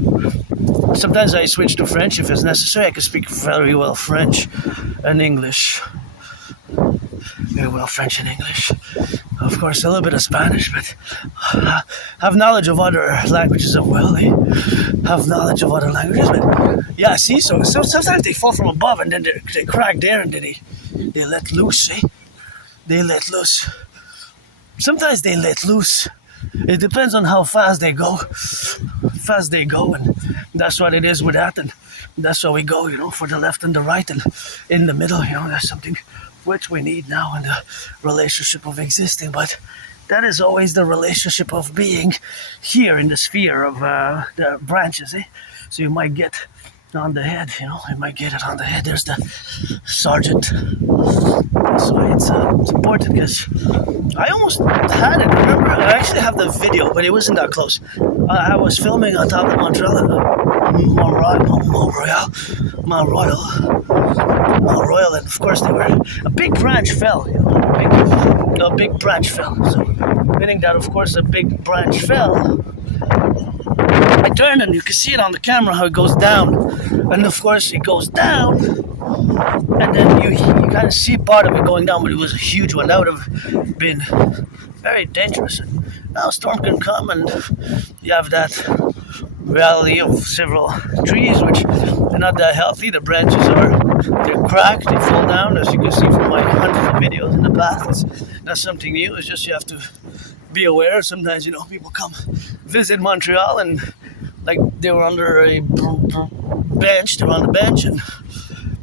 Sometimes I switch to French if it's necessary. I can speak very well French and English. Very well French and English. Of course, a little bit of Spanish, but have knowledge of other languages as well. They have knowledge of other languages, but yeah, see, so sometimes they fall from above and then they crack there and then they let loose, eh? They let loose. Sometimes they let loose. It depends on how fast they go. And that's what it is with that, and that's how we go, you know, for the left and the right, and in the middle, you know, there's something which we need now in the relationship of existing, but that is always the relationship of being here in the sphere of the branches, eh? So you might get on the head, you know, you might get it on the head. There's the sergeant. That's why it's important, because I almost had it. Remember, I actually have the video, but it wasn't that close. I was filming on top of Montreal, Mont Royal, and of course a big branch fell. You know, a big branch fell. So, meaning that, of course, a big branch fell. I turned and you can see it on the camera how it goes down, and of course it goes down, and then you kind of see part of it going down, but it was a huge one. That would have been very dangerous. And now a storm can come, and you have that reality of several trees which are not that healthy. The branches they're cracked, they fall down, as you can see from my hundreds of videos in the past. It's not something new. It's just you have to be aware. Sometimes, you know, people come visit Montreal and like they were under a bench, they're on the bench, and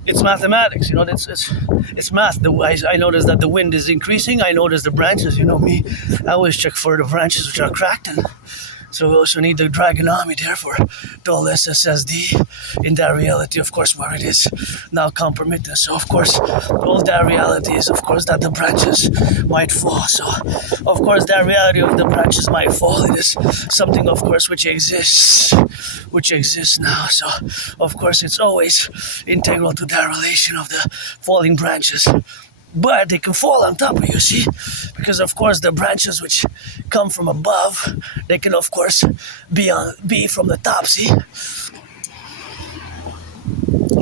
it's mathematics, you know, it's math. I noticed that the wind is increasing. I noticed the branches, you know me, I always check for the branches which are cracked, and so we also need the dragonomy there for dull SSSD in that reality, of course, where it is now compromised. So, of course, all that reality is, of course, that the branches might fall. So, of course, that reality of the branches might fall, it is something, of course, which exists now. So, of course, it's always integral to that relation of the falling branches. but they can fall on top of you, see? Because of course the branches which come from above, they can of course be from the top, see?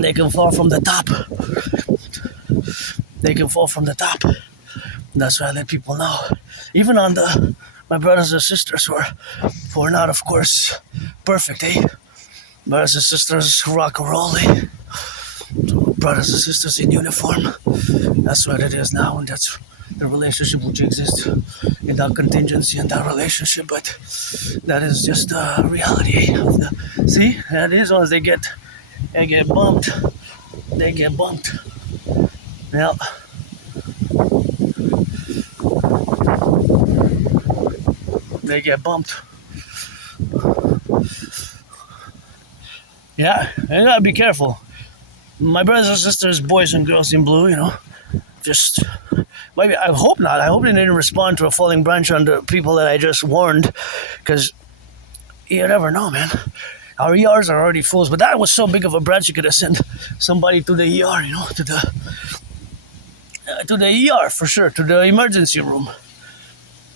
They can fall from the top. They can fall from the top. That's why I let people know. Even on my brothers and sisters who are not, of course, perfect, eh? Brothers and sisters who rock and roll, eh? Brothers and sisters in uniform. That's what it is now, and that's the relationship which exists in that contingency and that relationship. But that is just the reality of the. See, that is once they get bumped. They get bumped. Yeah. They get bumped. Yeah, you gotta be careful. My brothers and sisters, boys and girls in blue, just maybe I hope not. I hope they didn't respond to a falling branch on the people that I just warned, because you never know, man. Our ERs are already full, but that was so big of a branch you could have sent somebody to the ER, to the ER for sure, to the emergency room.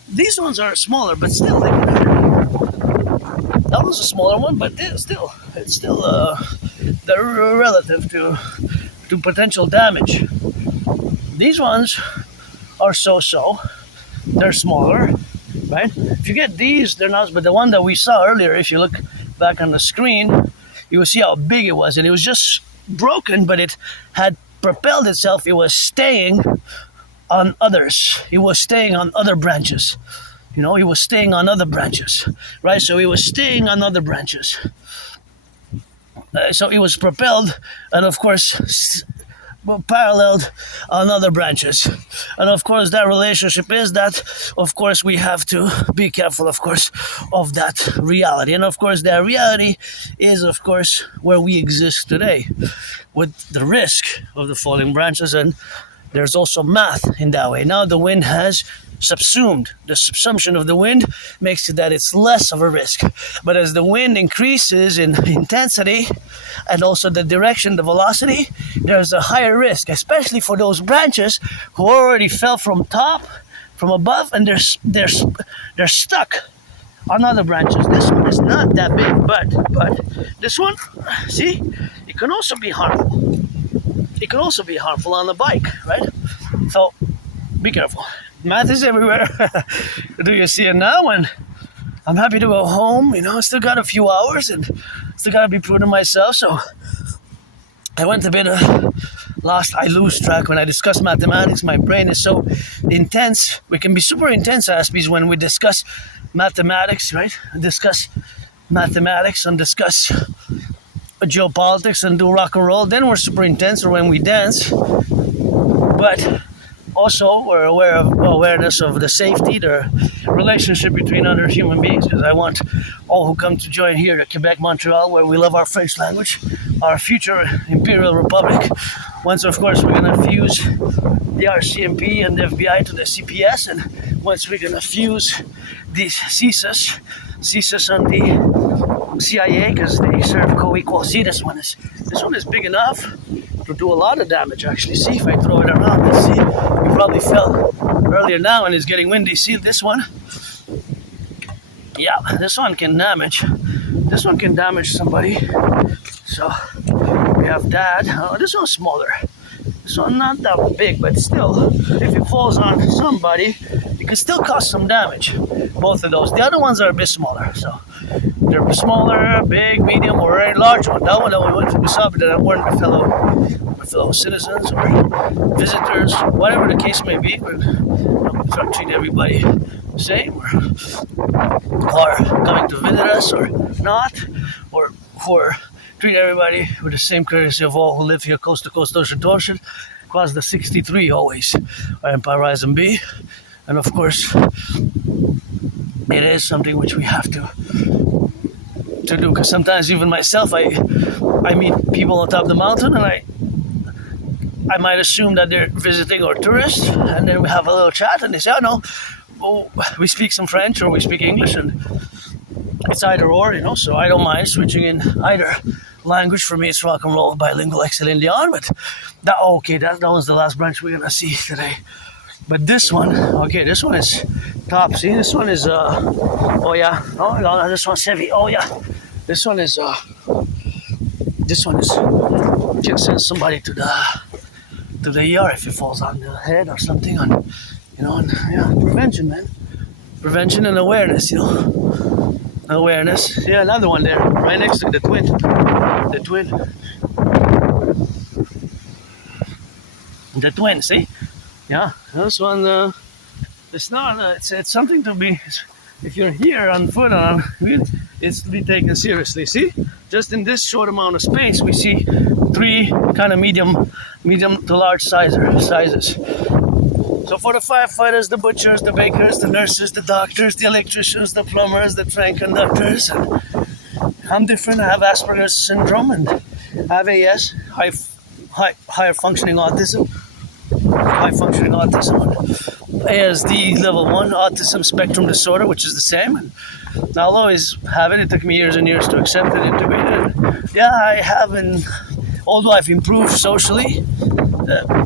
These ones are smaller, but still, that was a smaller one, but it's still they're relative to potential damage. These ones are so. They're smaller, right? If you get these, they're not. But the one that we saw earlier, if you look back on the screen, you will see how big it was, and it was just broken, but it had propelled itself. It was staying on others. It was staying on other branches. It was staying on other branches, right? So it was staying on other branches. So it was propelled, and of course, paralleled on other branches. And of course, that relationship is that, of course, we have to be careful, of course, of that reality. And of course, that reality is, of course, where we exist today, with the risk of the falling branches. And there's also math in that way. Now the wind has subsumed. The subsumption of the wind makes it that it's less of a risk. But as the wind increases in intensity and also the direction, the velocity, there's a higher risk, especially for those branches who already fell from above, and they're stuck on other branches. This one is not that big, but this one, see, it can also be harmful. It can also be harmful on the bike, right? So be careful. Math is everywhere. Do you see it now? And I'm happy to go home. I still got a few hours and still got to be prudent myself. So I went a bit lost. I lose track when I discuss mathematics. My brain is so intense. We can be super intense, Aspies, when we discuss mathematics, right? Discuss mathematics and discuss geopolitics and do rock and roll. Then we're super intense, or when we dance. But also, we're awareness of the safety, the relationship between other human beings, because I want all who come to join here at Quebec, Montreal, where we love our French language, our future Imperial Republic. Once, of course, we're going to fuse the RCMP and the FBI to the CPS, and once we're going to fuse the CSIS on the CIA, because they serve co-equal. See, this one is big enough to do a lot of damage, actually. See, if I throw it around, let's see. You probably fell earlier now and it's getting windy. See this one? Yeah, this one can damage. This one can damage somebody. So we have that. Oh, this one's smaller. This one not that big, but still, if it falls on somebody, it can still cause some damage. Both of those. The other ones are a bit smaller. So they're smaller, big, medium, or a large one. That one that we saw, but that weren't my fellow citizens or visitors, whatever the case may be. We're trying to treat everybody the same, or coming to visit us or not, or treat everybody with the same courtesy of all who live here coast to coast, ocean to ocean, across the 63 always, Empire Horizon B. And of course, it is something which we have to do, because sometimes even myself, I meet people on top of the mountain, and I might assume that they're visiting or tourists, and then we have a little chat, and they say, oh no, we speak some French or we speak English, and it's either or, so I don't mind switching in either language for me, it's rock and roll, bilingual, excellent Leon. But that was the last branch we're gonna see today. But this one, okay, this one is top. See, this one is oh yeah, oh no, this one's heavy. Oh yeah, this one is can send somebody to the ER if it falls on the head or something. On prevention, man, prevention and awareness. Awareness. Yeah, another one there, right next to the twin. The twin. See? Yeah, this one. It's not. It's something to be. If you're here on foot, it's to be taken seriously. See? Just in this short amount of space, we see 3 kind of medium to large sizes. So for the firefighters, the butchers, the bakers, the nurses, the doctors, the electricians, the plumbers, the train conductors, and I'm different. I have Asperger's syndrome and I have AS, higher functioning autism, ASD level 1 autism spectrum disorder, which is the same. And I'll always have it. It took me years and years to accept it, integrate it. And yeah, I haven't. Although I've improved socially, I've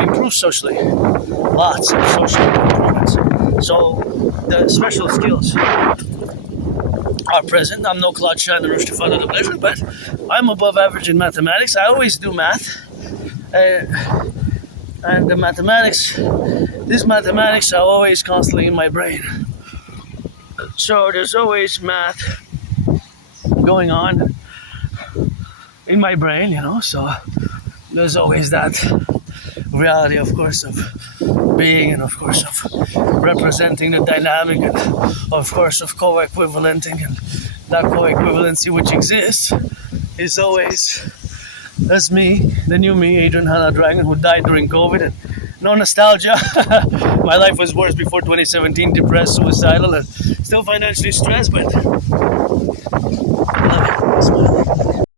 improved socially, lots of social improvements. So the special skills are present. I'm no Claude Chan or Stefano de Pleasure, but I'm above average in mathematics. I always do math. And the mathematics are always constantly in my brain. So there's always math going on in my brain, so there's always that reality, of course, of being, and of course of representing the dynamic, and of course of co-equivalenting, and that co-equivalency which exists is always as me, the new me, Adrian Hanna Dragon, who died during COVID, and no nostalgia. My life was worse before 2017, depressed, suicidal, and still financially stressed, but I love it.